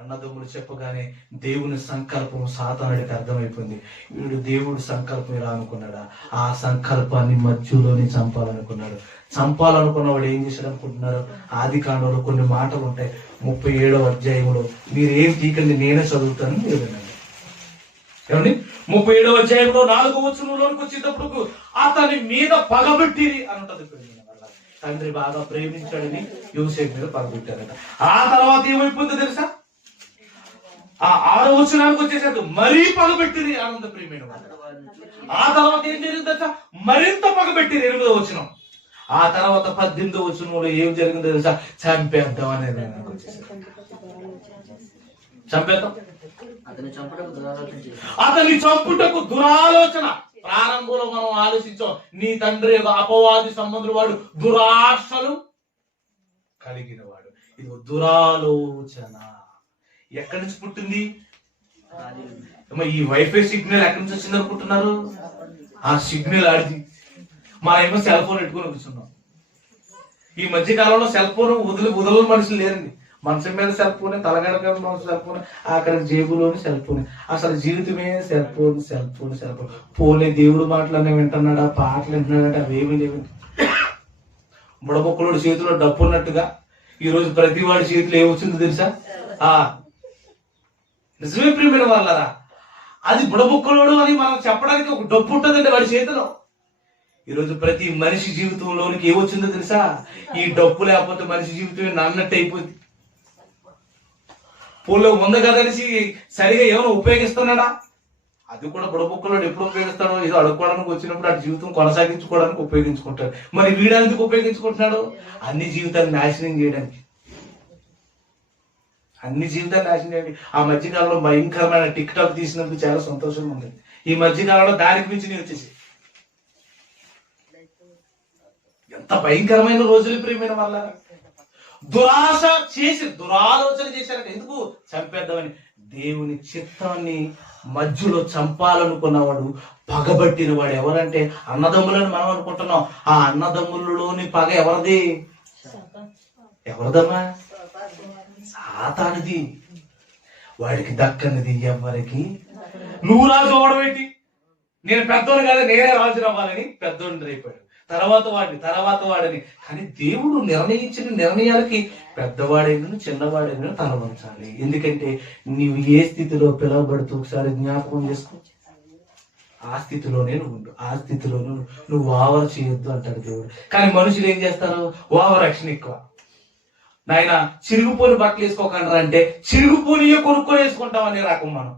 అన్నదమ్ములు చెప్పగానే దేవుని సంకల్పం సాతానుడికి అర్థమైపోయింది. వీడు దేవుడి సంకల్పం ఇలా అనుకున్నాడా? ఆ సంకల్పాన్ని మధ్యలోనే చంపాలనుకున్నాడు. చంపాలనుకున్నవాడు ఏం చేశాడు అనుకుంటున్నారు? ఆదికాండంలో కొన్ని మాటలు ఉంటాయి. 37వ అధ్యాయంలో మీరు ఏం తీకండి, నేనే చదువుతాను, మీరు వినండి. ఏమండి? 37వ అధ్యాయంలో 4వ వచనంలోకి వచ్చేటప్పుడు అతని మీద పగబెట్టిరి అని ఉంటది. తండ్రి బాగా ప్రేమించాడని యోసేపు మీద పగబెట్టారట. ఆ తర్వాత ఏమైపోతుందో తెలుసా? ఆ 6వ వచనానికి వచ్చేసరికి మరీ పగబెట్టిరి ఆనంద ప్రియమైన వాళ్ళు. ఆ తర్వాత ఏం జరిగింది తెలుసా? మరింత పగబెట్టిరి 8వ వచనం. ఆ తర్వాత 18వ వచనంలో ఏం జరిగిందో తెలుసా? చంపేద్దాం అనేది వచ్చేసారు. చంపేద్దాం, అతని చంపుటకు దురాలోచన. ప్రారంభంలో మనం ఆలోచించాం, నీ తండ్రి యొక్క అపవాది సంబంధుడు వాడు, దురాశలు కలిగిన వాడు. ఇది దురాలోచన ఎక్కడి నుంచి పుట్టింది? ఈ వైఫై సిగ్నల్ ఎక్కడి నుంచి వచ్చింది అనుకుంటున్నారు? ఆ సిగ్నల్ ఆడిది. మనమేమో సెల్ ఫోన్ పెట్టుకుని కూర్చున్నాం. ఈ మధ్య కాలంలో సెల్ ఫోన్ వదలని మనుషులు లేరండి. మనసు మీద సెల్ ఫోన్, తలగడ సెల్ ఫోన్, అక్కడ జేబులోని సెల్ ఫోన్. అసలు జీవితమే cell phone, cell phone, cell phone. పోలే దేవుడు మాటలనే వింటున్నాడా, పాటలు వింటున్నాడంటే అవేమీ లేవు. బుడబొక్కలోడి చేతిలో డబ్బు ఉన్నట్టుగా ఈ రోజు ప్రతి వాడి చేతిలో ఏమొచ్చిందో తెలుసా? నిజమే ప్రియమైన వాళ్ళరా, అది బుడబొక్కలోడు అని మనం చెప్పడానికి ఒక డబ్బు ఉంటుందండి వాడి చేతిలో. ఈరోజు ప్రతి మనిషి జీవితంలోనికి ఏమొచ్చిందో తెలుసా? ఈ డబ్బు లేకపోతే మనిషి జీవితమే నన్నట్టు అయిపోయింది. పూల్లో ఉంది కదనేసి సరిగా ఏమైనా ఉపయోగిస్తున్నాడా? అది కూడా బుడబొక్కలోడు ఎప్పుడు ఉపయోగిస్తాడో, ఏదో అడుక్కోవడానికి వచ్చినప్పుడు ఆ జీవితం కొనసాగించుకోవడానికి ఉపయోగించుకుంటాడు. మరి వీడానికి ఉపయోగించుకుంటున్నాడు? అన్ని జీవితాన్ని నాశనం చేయడానికి. అన్ని జీవితాన్ని నాశనం చేయండి. ఆ మధ్యకాలంలో భయంకరమైన టిక్ టాక్ తీసినందుకు చాలా సంతోషంగా ఉంది. ఈ మధ్యకాలంలో దానికి మించి వచ్చేసి ఎంత భయంకరమైన రోజులు ప్రియమైన వాళ్ళ. దురాశ చేసి దురాలోచన చేశారట. ఎందుకు? చంపేద్దామని. దేవుని చిత్తాన్ని మధ్యలో చంపాలనుకున్నవాడు, పగబట్టిన వాడు ఎవరంటే అన్నదమ్ములని మనం అనుకుంటున్నాం. ఆ అన్నదమ్ములలోని పగ ఎవరిది? ఎవరిదమ్మా? సాతానుది. వాడికి దక్కనిది ఎవరికి? నువ్వు రాజు అవడం ఏంటి? నేను పెద్దోడు కదా, నేనే రాజు అవ్వాలని పెద్దోడిని రేపాడు. తర్వాత వాడిని. కానీ దేవుడు నిర్ణయించిన నిర్ణయాలకి పెద్దవాడైనా చిన్నవాడైనా తల వంచాలి. ఎందుకంటే నీవు ఏ స్థితిలో పిలువబడుతూ ఒకసారి జ్ఞాపకం చేసుకో. ఆ స్థితిలోనే నువ్వు ఉండు. ఆ స్థితిలో నువ్వు ఓవర్ చేయొద్దు అంటాడు దేవుడు. కానీ మనుషులు ఏం చేస్తారు? ఓవర్ యాక్షన్ ఎక్కువ. నాయన చిరుగుపోని బట్టలు వేసుకోకుండా అంటే చిరుగుపోనియో కొనుక్కొని వేసుకుంటామనే రకం మనం.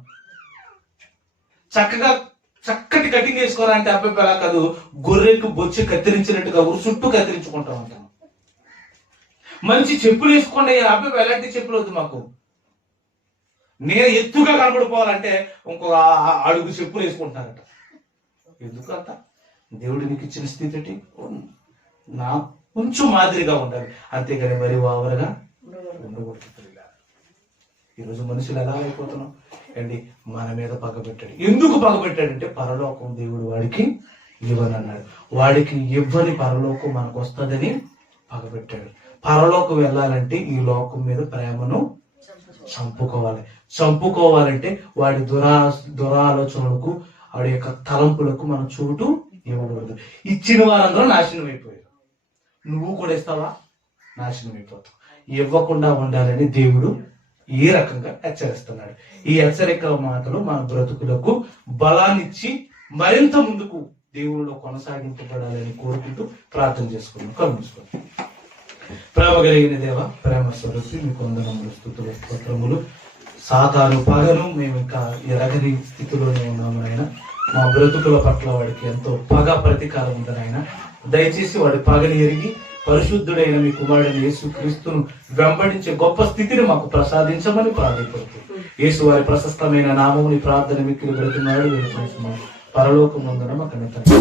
చక్కటి కటింగ్ వేసుకోవాలంటే అబ్బాయి అలా కాదు, గొర్రెకు బొచ్చి కత్తిరించినట్టుగా చుట్టూ కత్తిరించుకుంటా ఉంటాం. మంచి చెప్పులు వేసుకోండి అబ్బాయి, ఎలాంటి చెప్పులు వద్దు మాకు. నేను ఎత్తుగా కనబడిపోవాలంటే ఇంకొక అడుగు చెప్పులు వేసుకుంటున్నారట. ఎందుకంత? దేవుడు నీకు ఇచ్చిన స్థితి నా కొంచెం మాదిరిగా ఉండాలి, అంతేగాని మరి ఓవర్గా ఉండకూడదు. ఈరోజు మనుషులు ఎలా అయిపోతున్నాం అండి? మన మీద పగబెట్టాడు. ఎందుకు పగబెట్టాడంటే పరలోకం దేవుడు వాడికి ఇవ్వనన్నాడు. వాడికి ఇవ్వని పరలోకం మనకు వస్తుందని పగబెట్టాడు. పరలోకం వెళ్ళాలంటే ఈ లోకం మీద ప్రేమను చంపుకోవాలంటే వాడి దురాలోచనలకు, వాడి యొక్క తలంపులకు మనం చోటు ఇవ్వకూడదు. ఇచ్చిన వారందరూ నాశనం అయిపోయారు. నువ్వు కూడా ఇస్తావా? నాశనం అయిపోతావు. ఇవ్వకుండా ఉండాలని దేవుడు ఈ రకంగా హెచ్చరిస్తున్నాడు. ఈ హెచ్చరికల మాటలు మన బ్రతుకులకు బలాన్నిచ్చి మరింత ముందుకు దేవుళ్ళలో కొనసాగింపబడాలని కోరుకుంటూ ప్రార్థన చేసుకున్నాం. కలుసుకోండి. ప్రేమ కలిగిన దేవ, ప్రేమ స్వరూపి, మీకు వందనములు, స్తుతులు, స్తోత్రములు. సాతాను పగను మేము ఇంకా ఎరగని స్థితిలోనే ఉన్నాము నాయన. మా బ్రతుకుల పట్ల వాడికి ఎంతో పగ ప్రతీకారం ఉందని ఆయన. దయచేసి వాడి పగని ఎరిగి పరిశుద్ధుడైన మీ కుమారుడైన యేసు క్రీస్తును వెంబడించే గొప్ప స్థితిని మాకు ప్రసాదించమని ప్రార్థించవచ్చు. యేసు వారి ప్రశస్తమైన నామముని ప్రార్థన మిక్కిలి బ్రతిమాడు వేడుకుంటున్నాం. పరలోకమందున మా తండ్రి.